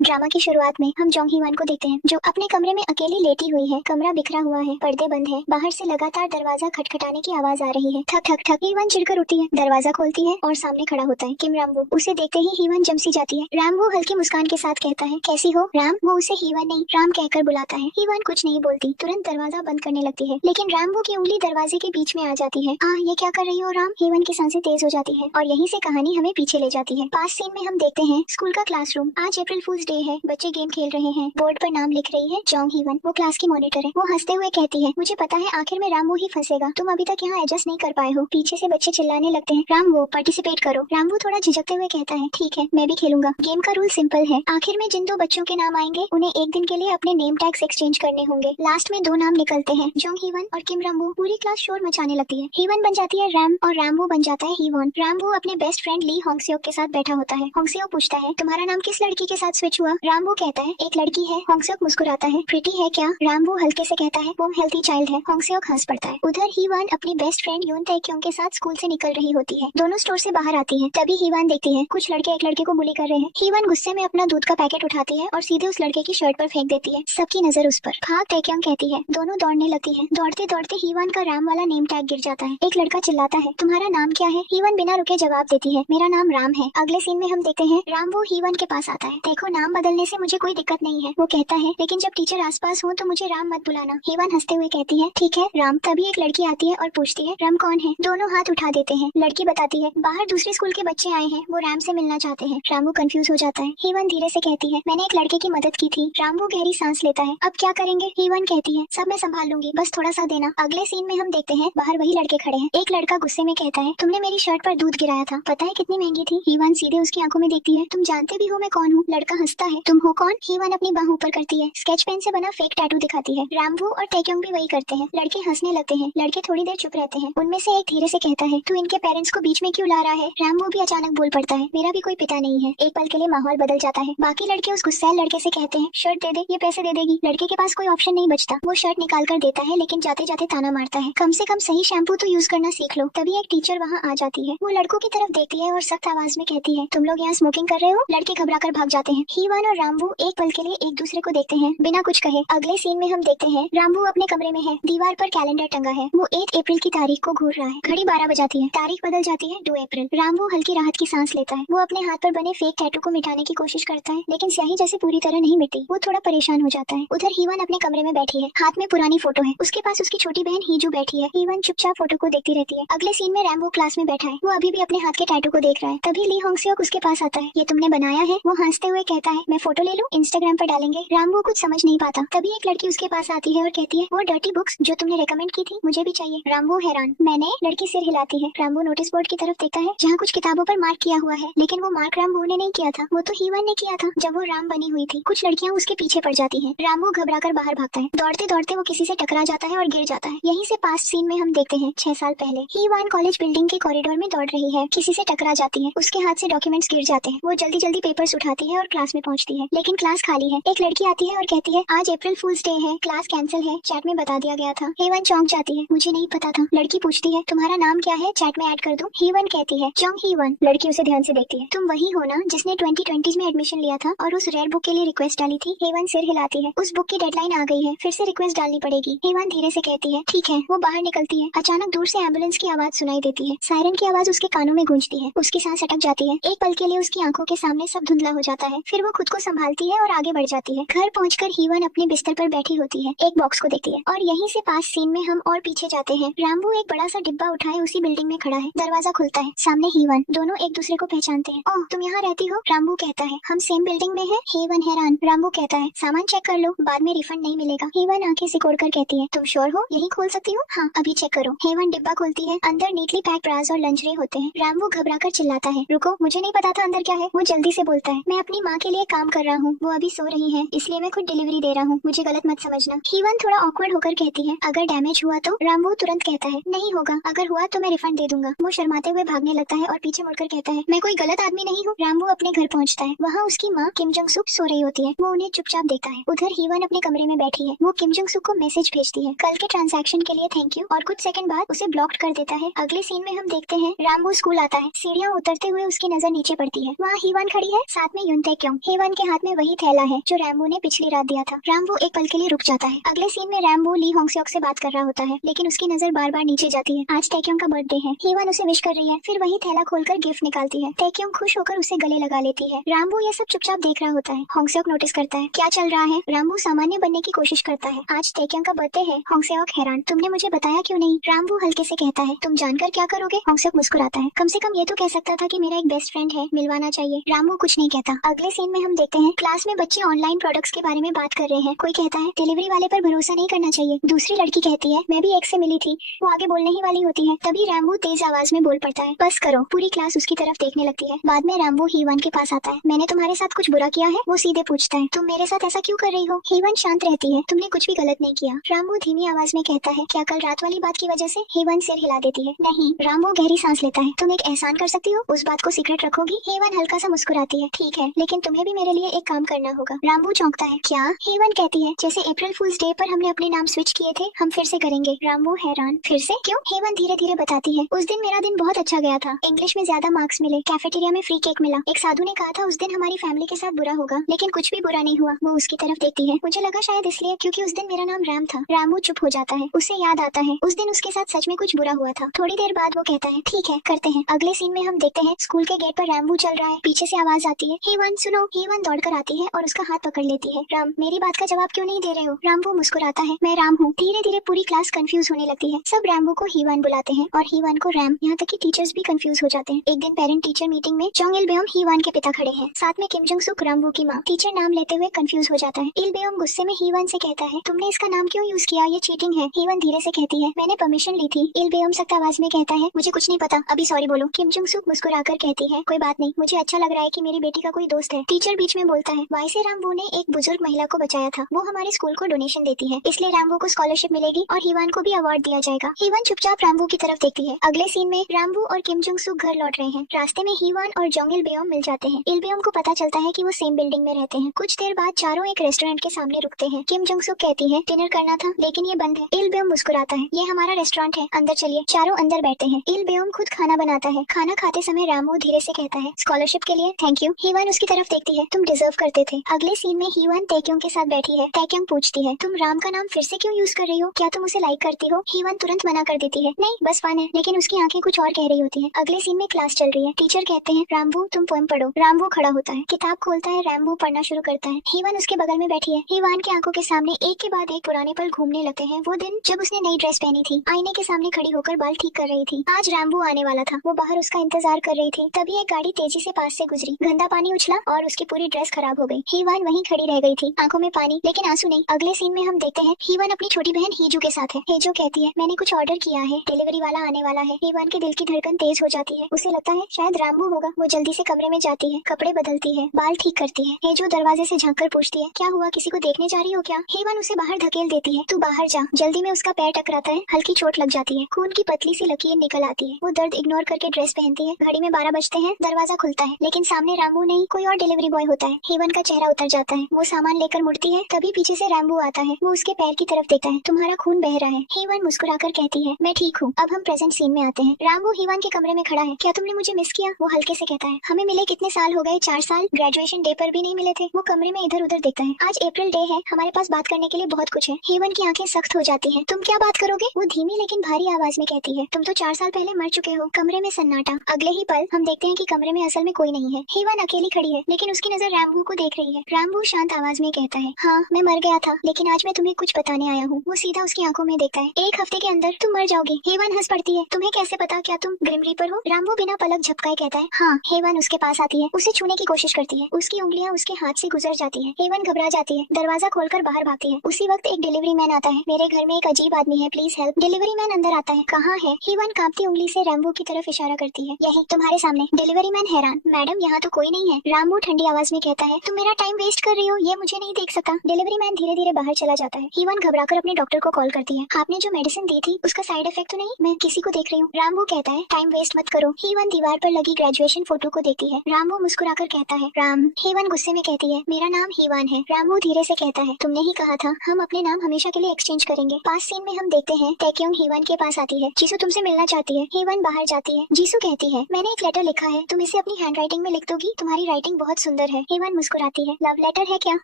Drama की शुरुआत में हम जोंग हीवान को देखते हैं जो अपने कमरे में अकेली लेटी हुई है। कमरा बिखरा हुआ है, पर्दे बंद है, बाहर से लगातार दरवाजा खटखटाने की आवाज आ रही है। ठक ठक ठक। हीवान चिढ़कर उठती है, दरवाजा खोलती है और सामने खड़ा होता है किम रामवो। उसे देखते ही हीवान जमसी जाती है। रामवो हल्की मुस्कान के साथ कहता है, कैसी हो राम? वो उसे हीवान नहीं राम कहकर बुलाता है। हीवान कुछ नहीं बोलती, तुरंत दरवाजा बंद करने लगती है, लेकिन रामवो की उंगली दरवाजे के बीच में आ जाती है। ये क्या कर रही हो राम? हीवान की सांसें तेज हो जाती है और यहीं से कहानी हमें पीछे ले जाती है। पास सीन में हम देखते हैं स्कूल का क्लासरूम। आज अप्रैल फूल्स डे है, बच्चे गेम खेल रहे हैं। बोर्ड पर नाम लिख रही है जोंग हीवन। वो क्लास की मॉनिटर है। वो हंसते हुए कहती है, मुझे पता है आखिर में रामवो ही फंसेगा, तुम अभी तक यहाँ एडजस्ट नहीं कर पाए हो। पीछे से बच्चे चिल्लाने लगते हैं, रामवो पार्टिसिपेट करो। रामवो थोड़ा झिझकते हुए कहता है, ठीक है मैं भी खेलूंगा। गेम का रूल सिंपल है, आखिर में जिन दो बच्चों के नाम आएंगे उन्हें एक दिन के लिए अपने नेम टैग्स एक्सचेंज करने होंगे। लास्ट में दो नाम निकलते हैं, जोंग हीवन और किम रामवो। पूरी क्लास शोर मचाने लगती है। हीवन बन जाती है रैम और रामवो बन जाता है हीवॉन। रामवो अपने बेस्ट फ्रेंड ली होंगसियोक के साथ बैठा होता है। होंगसियोक पूछता है, तुम्हारा नाम किस लड़की के साथ स्विच हुआ? रामवो कहता है, एक लड़की है। होंगसियोक मुस्कुराता है, प्रिटी है क्या? रामवो हल्के से कहता है, वो हेल्थी चाइल्ड है। होंगसियोक हंस पड़ता है। उधर हीवान अपनी बेस्ट फ्रेंड यून ताएक्योंग के साथ स्कूल से निकल रही होती है। दोनों स्टोर से बाहर आती है, तभी हीवान देखती है कुछ लड़के एक लड़के को बुली कर रहे हैं। हीवान गुस्से में अपना दूध का पैकेट उठाती है और सीधे उस लड़के की शर्ट पर फेंक देती है। सबकी नजर उस पर। भाग, ताएक्योंग कहती है। दोनों दौड़ने लगती है। दौड़ते दौड़ते हीवान का राम वाला नेम टैग गिर जाता है। एक लड़का चिल्लाता है, तुम्हारा नाम क्या है? हीवान बिना रुके जवाब देती है, मेरा नाम राम है। अगले सीन में हम देखते हैं रामवो हीवान के पास आता है। देखो नाम बदलने से मुझे कोई दिक्कत नहीं है, वो कहता है, लेकिन जब टीचर आसपास हो तो मुझे राम मत बुलाना। हीवान हंसते हुए कहती है, ठीक है राम। तभी एक लड़की आती है और पूछती है, राम कौन है? दोनों हाथ उठा देते हैं। लड़की बताती है, बाहर दूसरे स्कूल के बच्चे आए हैं, वो राम से मिलना चाहते हैं। रामू कंफ्यूज हो जाता है। हीवान धीरे से कहती है, मैंने एक लड़के की मदद की थी। रामू गहरी सांस लेता है, अब क्या करेंगे? हीवान कहती है, सब मैं संभाल लूंगी, बस थोड़ा सा देना। अगले सीन में हम देखते हैं बाहर वही लड़के खड़े हैं। एक लड़का गुस्से में कहता है, तुमने मेरी शर्ट पर दूध गिराया था, पता है कितनी महंगी थी? हीवान सीधे उसकी आंखों में देखती है, तुम जानते भी हो मैं कौन हूँ? लड़का हंसता है, तुम हो कौन? हीवान अपनी बाह ऊपर करती है, स्केच पेन से बना फेक टैटू दिखाती है। रामवो और ताएक्योंग भी वही करते हैं। लड़के हंसने लगते हैं। लड़के थोड़ी देर चुप रहते हैं। उनमें से एक धीरे से कहता है, तू इनके पेरेंट्स को बीच में क्यों ला रहा है? रामवो भी अचानक बोल पड़ता है, मेरा भी कोई पिता नहीं है। एक पल के लिए माहौल बदल जाता है। बाकी लड़के उस गुस्सैल लड़के से कहते हैं, शर्ट दे दे, ये पैसे दे देगी। लड़के के पास कोई ऑप्शन नहीं बचता। वो शर्ट निकाल कर देता है, लेकिन जाते जाते ताना मारता है, कम से कम सही शैम्पू तो यूज करना सीख लो। तभी एक टीचर वहाँ आ जाती है। वो लड़कों की तरफ देखती है और सख्त आवाज में कहती है, तुम लोग यहाँ स्मोकिंग कर रहे हो? लड़के घबरा कर भाग जाते हैं। हीवान और रामवो एक पल के लिए एक दूसरे को देखते हैं बिना कुछ कहे। अगले सीन में हम देखते हैं रामवो अपने कमरे में है। दीवार पर कैलेंडर टंगा है। वो 8 अप्रैल की तारीख को घूर रहा है। घड़ी 12 बजाती है, तारीख बदल जाती है 2 अप्रैल। रामवो हल्की राहत की सांस लेता है। वो अपने हाथ पर बने फेक टैटू को मिटाने की कोशिश करता है, लेकिन स्याही जैसे पूरी तरह नहीं मिटती। वो थोड़ा परेशान हो जाता है। उधर हीवान अपने कमरे में बैठी है, हाथ में पुरानी फोटो है। उसके पास उसकी छोटी बहन हीजू बैठी है। हीवान चुपचाप फोटो को देखती रहती है। अगले सीन में रामवो क्लास में बैठा है। वो अभी भी अपने हाथ के टैटू को देख रहा है। तभी ली होंगसियोक उसके पास आता है, ये तुमने बनाया है? वो हंसते हुए कहता है, मैं फोटो ले लूं, इंस्टाग्राम पर डालेंगे। रामवो कुछ समझ नहीं पाता। तभी एक लड़की उसके पास आती है और कहती है, वो डर्टी बुक्स जो तुमने रेकमेंड की थी मुझे भी चाहिए। रामवो हैरान, मैंने? लड़की सिर हिलाती है। रामवो नोटिस बोर्ड की तरफ देखता है जहाँ कुछ किताबों पर मार्क किया हुआ है, लेकिन वो मार्क रामवो ने नहीं किया था, वो तो हीवान ने किया था जब वो राम बनी हुई थी। कुछ लड़कियाँ उसके पीछे पड़ जाती है। रामवो घबराकर बाहर भागता है। दौड़ते दौड़ते वो किसी से टकरा जाता है और गिर जाता है। यहीं से पास्ट सीन में हम देखते हैं 6 साल पहले हीवान कॉलेज बिल्डिंग के कॉरिडोर में दौड़ रही है। किसी से टकरा जाती है। उसके हाथ से डॉक्यूमेंट्स गिर जाते हैं। वो जल्दी जल्दी पेपर्स उठाती है और क्लास में पहुंचती है, लेकिन क्लास खाली है। एक लड़की आती है और कहती है, आज अप्रैल फूल्स डे है, क्लास कैंसिल है, चैट में बता दिया गया था। हीवन चौंक जाती है, मुझे नहीं पता था। लड़की पूछती है, तुम्हारा नाम क्या है, चैट में ऐड कर दूं? हीवन कहती है, जोंग हीवन। लड़की उसे ध्यान से देखती है, तुम वही हो ना जिसने 2020 में एडमिशन लिया था और उस रेयर बुक के लिए रिक्वेस्ट डाली थी? हीवन सिर हिलाती है, उस बुक की डेडलाइन आ गई है, फिर से रिक्वेस्ट डालनी पड़ेगी। हीवन धीरे से कहती है, ठीक है। वो बाहर निकलती है। अचानक दूर से एम्बुलेंस की आवाज सुनाई देती है। सायरन की आवाज उसके कानों में गूंजती है। उसकी सांस अटक जाती है। एक पल के लिए उसकी आंखों के सामने सब धुंधला हो जाता है। फिर वो खुद को संभालती है और आगे बढ़ जाती है। घर पहुंचकर हीवन अपने बिस्तर पर बैठी होती है, एक बॉक्स को देखती है और यहीं से पास सीन में हम और पीछे जाते हैं। रामवो एक बड़ा सा डिब्बा उठाए उसी बिल्डिंग में खड़ा है। दरवाजा खुलता है, सामने हीवन। दोनों एक दूसरे को पहचानते हैं। ओह, तुम यहाँ रहती हो? रामवो कहता है, हम सेम बिल्डिंग में हैं। हीवन हैरान। रामवो कहता है, सामान चेक कर लो, बाद में रिफंड नहीं मिलेगा। हीवन आंखें सिकोड़कर कहती है, तुम श्योर हो? यही खोल सकती हूँ? हाँ, अभी चेक करो। हीवन डिब्बा खोलती है। अंदर नीटली पैक ब्रास और लंजरे होते हैं। रामवो घबराकर चिल्लाता है, रुको, मुझे नहीं पता था अंदर क्या है। वो जल्दी से बोलता है, मैं अपनी माँ के लिए काम कर रहा हूँ, वो अभी सो रही है, इसलिए मैं खुद डिलीवरी दे रहा हूँ, मुझे गलत मत समझना। हीवन थोड़ा ऑकवर्ड होकर कहती है, अगर डैमेज हुआ तो? रामवो तुरंत कहता है, नहीं होगा, अगर हुआ तो मैं रिफंड दे दूंगा। वो शर्माते हुए भागने लगता है और पीछे मुड़कर कहता है, मैं कोई गलत आदमी नहीं हूँ। रामवो अपने घर पहुँचता है। वहाँ उसकी माँ किम जोंग सुक सो रही होती है। वो उन्हें चुपचाप देखता है। उधर हीवन अपने कमरे में बैठी है। वो किम जोंग सुक को मैसेज भेजती है, कल के ट्रांजैक्शन के लिए थैंक यू, और कुछ सेकंड बाद उसे ब्लॉक कर देता है। अगले सीन में हम देखते हैं रामवो स्कूल आता है। सीढ़ियाँ उतरते हुए उसकी नजर नीचे पड़ती है। वहाँ हीवन खड़ी है, साथ में यून ताएक्योंग। हेवन के हाथ में वही थैला है जो रैम्बो ने पिछली रात दिया था। रैम्बो एक पल के लिए रुक जाता है। अगले सीन में रैम्बो ली होंगसेok से बात कर रहा होता है, लेकिन उसकी नजर बार बार नीचे जाती है। आज टैक्योंग का बर्थडे है। हेवन उसे विश कर रही है, फिर वही थैला खोलकर गिफ्ट निकालती है। टैक्योंग खुश होकर उसे गले लगा लेती है। रैम्बो ये सब चुपचाप देख रहा होता है। होंगसेok नोटिस करता है क्या चल रहा है। रैम्बो सामान्य बनने की कोशिश करता है। आज टैक्योंग का बर्थडे है। होंगसेok हैरान, तुमने मुझे बताया क्यों नहीं। रैम्बो हल्के से कहता है, तुम जानकर क्या करोगे। होंगसेok मुस्कुराता है, कम से कम ये तो कह सकता था कि मेरा एक बेस्ट फ्रेंड है, मिलवाना चाहिए। रैम्बो कुछ नहीं कहता। अगले सीन में हम देखते हैं क्लास में बच्चे ऑनलाइन प्रोडक्ट्स के बारे में बात कर रहे हैं। कोई कहता है डिलीवरी वाले पर भरोसा नहीं करना चाहिए। दूसरी लड़की कहती है मैं भी एक से मिली थी। वो आगे बोलने ही वाली होती है, तभी रैम्बो तेज आवाज में बोल पड़ता है, बस करो। पूरी क्लास उसकी तरफ देखने लगती है। बाद में रैम्बो हीवन के पास आता है। मैंने तुम्हारे साथ कुछ बुरा किया है। वो सीधे पूछता है, तुम मेरे साथ ऐसा क्यों कर रही हो। हीवन शांत रहती है, तुमने कुछ भी गलत नहीं किया। रैम्बो धीमी आवाज में कहता है, क्या कल रात वाली बात की वजह से। हीवन सिर हिला देती है, नहीं। रैम्बो गहरी सांस लेता है, तुम एक एहसान कर सकती हो, उस बात को सीक्रेट रखोगी। हीवन हल्का सा मुस्कुराती है, ठीक है, लेकिन तुम्हें भी मेरे लिए एक काम करना होगा। रैम्बो चौंकता है, क्या। हीवन कहती है, जैसे अप्रैल फूल्स डे पर हमने अपने नाम स्विच किए थे, हम फिर से करेंगे। रैम्बो हैरान, फिर से क्यों। हीवन धीरे धीरे बताती है, उस दिन मेरा दिन बहुत अच्छा गया था। इंग्लिश में ज्यादा मार्क्स मिले, कैफेटेरिया में फ्री केक मिला। एक साधु ने कहा था उस दिन हमारी फैमिली के साथ बुरा होगा, लेकिन कुछ भी बुरा नहीं हुआ। वो उसकी तरफ देखती है, मुझे लगा शायद इसलिए क्योंकि उस दिन मेरा नाम रैम था। रैम्बो चुप हो जाता है, उसे याद आता है उस दिन उसके साथ सच में कुछ बुरा हुआ था। थोड़ी देर बाद वो कहता है, ठीक है करते हैं। अगले सीन में हम देखते हैं स्कूल के गेट पर रैम्बो चल रहा है। पीछे से आवाज आती है, हीवन सुनो। हीवन दौड़कर आती है और उसका हाथ पकड़ लेती है। राम, मेरी बात का जवाब क्यों नहीं दे रहे हो। रैम्बो मुस्कुराता है, मैं राम हूँ। धीरे धीरे पूरी क्लास कंफ्यूज होने लगती है। सब रैम्बो को हीवन बुलाते हैं और हीवन को रैम, यहाँ तक कि टीचर्स भी कंफ्यूज हो जाते हैं। एक दिन पेरेंट टीचर मीटिंग में जोंग इलबेओम हीवन के पिता खड़े हैं, साथ में किम जोंग सुक रैम्बो की माँ। टीचर नाम लेते हुए कंफ्यूज हो जाता है। इलबेओम गुस्से में हीवन से कहता है, तुमने इसका नाम क्यों यूज किया, ये चीटिंग है। हीवन धीरे से कहती है, मैंने परमिशन ली थी। इलबेओम सख्त आवाज में कहता है, मुझे कुछ नहीं पता, अभी सॉरी बोलो। किम जोंग सुक मुस्कुराकर कहती है, कोई बात नहीं, मुझे अच्छा लग रहा है कि मेरी बेटी का कोई दोस्त है। टीचर बीच में बोलता है, वाई से रैम्बो ने एक बुजुर्ग महिला को बचाया था, वो हमारे स्कूल को डोनेशन देती है, इसलिए रैम्बो को स्कॉलरशिप मिलेगी और हीवन को भी अवार्ड दिया जाएगा। हीवन चुपचाप रैम्बो की तरफ देखती है। अगले सीन में रैम्बो और किम जोंग सुक घर लौट रहे हैं। रास्ते में हीवन और जोंग इलबेओम मिल जाते हैं। इलबेओम को पता चलता है कि वो सेम बिल्डिंग में रहते हैं। कुछ देर बाद चारों एक रेस्टोरेंट के सामने रुकते हैं। किम जोंग सुक कहती है, डिनर करना था लेकिन ये बंद है। इलबेओम मुस्कुराता है, ये हमारा रेस्टोरेंट है, अंदर चलिए। चारों अंदर बैठते हैं। इलबेओम खुद खाना बनाता है। खाना खाते समय रैम्बो धीरे से कहता है, स्कॉलरशिप के लिए थैंक यू। हीवन उसकी तरफ देखती है, तुम डिजर्व करते थे। अगले सीन में हीवन टैक्योंग के साथ बैठी है। टैक्योंग पूछती है, तुम राम का नाम फिर से क्यों यूज कर रही हो, क्या तुम उसे लाइक करती हो। हीवन तुरंत मना कर देती है, नहीं बस फन है, लेकिन उसकी आंखें कुछ और कह रही होती है। अगले सीन में क्लास चल रही है। टीचर कहते हैं, रैम्बो तुम पोएम पढ़ो। रैम्बो खड़ा होता है, किताब खोलता है। रैम्बो पढ़ना शुरू करता है। हीवन उसके बगल में बैठी है। हीवन की आंखों के सामने एक के बाद एक पुराने पल घूमने लगते हैं। वो दिन जब उसने नई ड्रेस पहनी थी, आईने के सामने खड़ी होकर बाल ठीक कर रही थी। आज रैम्बो आने वाला था, वो बाहर उसका इंतजार कर रही थी। तभी एक गाड़ी तेजी से पास से गुजरी, गंदा पानी उछला और उसकी पूरी ड्रेस खराब हो गई। हीवन वहीं खड़ी रह गई थी, आंखों में पानी लेकिन आंसू नहीं। अगले सीन में हम देखते हैं हीवन अपनी छोटी बहन हीजू के साथ है। हीजू कहती है, मैंने कुछ ऑर्डर किया है, डिलीवरी वाला आने वाला है। हीवन के दिल की धड़कन तेज हो जाती है। उसे लगता है शायद रैम्बो होगा। वो जल्दी से कमरे में जाती है, कपड़े बदलती है, बाल ठीक करती है। हीजू दरवाजे से झांककर पूछती है, क्या हुआ, किसी को देखने जा रही हो क्या। हीवन उसे बाहर धकेल देती है, तू बाहर जा। जल्दी में उसका पैर टकराता है, हल्की चोट लग जाती है, खून की पतली सी लकीर निकल आती है। वो दर्द इग्नोर करके ड्रेस पहनती है। घड़ी में 12 बजते हैं। दरवाजा खुलता है, लेकिन सामने रैम्बो नहीं, कोई और डिलीवरी बॉय होता है। हीवन का चेहरा उतर जाता है। वो सामान लेकर मुड़ती है, तभी पीछे से रैम्बो आता है। वो उसके पैर की तरफ देखता है, तुम्हारा खून बह रहा है। हीवन मुस्कुराकर कहती है, मैं ठीक हूँ। अब हम प्रेजेंट सीन में आते हैं। रैम्बो हीवन के कमरे में खड़ा है, क्या तुमने मुझे मिस किया। वो हल्के से कहता है, हमें मिले कितने साल हो गए, 4 साल। ग्रेजुएशन डे पर भी नहीं मिले थे। वो कमरे में इधर उधर देखता है। आज अप्रैल डे है, हमारे पास बात करने के लिए बहुत कुछ है। हीवन की आंखें सख्त हो जाती हैं। तुम क्या बात करोगे। वो धीमी लेकिन भारी आवाज में कहती है, तुम तो 4 साल पहले मर चुके हो। कमरे में सन्नाटा। अगले ही पल हम देखते हैं कि कमरे में असल में कोई नहीं है। हीवन अकेली खड़ी है, लेकिन उसकी नजर रैम्बो को देख रही है। रैम्बो शांत आवाज में कहता है, हाँ मैं मर गया था, लेकिन आज मैं तुम्हें कुछ बताने आया हूँ। वो सीधा उसकी आंखों में देखता है, 1 हफ्ते के अंदर तुम मर जाओगे। हीवन हंस पड़ती है, तुम्हें कैसे पता, क्या तुम ग्रिम रीपर हो। रैम्बो बिना पलक झपकाए कहता है, हाँ। हीवन उसके पास आती है, उसे छूने की कोशिश करती है। उसकी उंगलियां उसके हाथ से गुजर जाती है। हीवन घबरा जाती है, दरवाजा खोलकर बाहर भागती है। उसी वक्त एक डिलीवरी मैन आता है, मेरे घर में एक अजीब आदमी है, प्लीज हेल्प। डिलीवरी मैन अंदर आता है, कहाँ है। हीवन कांपती उंगली से रैम्बो की तरफ इशारा करती है, यही तुम्हारे सामने। डिलीवरी मैन हैरान, मैडम यहाँ तो कोई नहीं है। रैम्बो ठंडी आवाज में कहता है, तुम मेरा टाइम वेस्ट कर रही हो, ये मुझे नहीं देख सकता। डिलीवरी मैन धीरे धीरे बाहर चला जाता है। हीवन घबराकर अपने डॉक्टर को कॉल करती है, आपने जो मेडिसिन दी थी उसका साइड इफेक्ट तो नहीं, मैं किसी को देख रही हूँ। रैम्बो कहता है, टाइम वेस्ट मत करो। हीवन दीवार पर लगी ग्रेजुएशन फोटो को देखती है। रैम्बो मुस्कुराकर कहता है, राम। हीवन गुस्से में कहती है, मेरा नाम हीवन है। रैम्बो धीरे से कहता है, तुमने ही कहा था हम अपने नाम हमेशा के लिए एक्सचेंज करेंगे। पास सीन में हम देखते हैं टैक्योंग हीवन के पास आती है, जीसू तुमसे मिलना चाहती है। हीवन बाहर जाती है। जीसू कहती है, मैंने एक लेटर लिखा है, तुम इसे अपनी हैंडराइटिंग में लिख दोगी, तुम्हारी राइटिंग बहुत सुंदर सुंदर है। हेवन मुस्कुराती है। लव लेटर है क्या?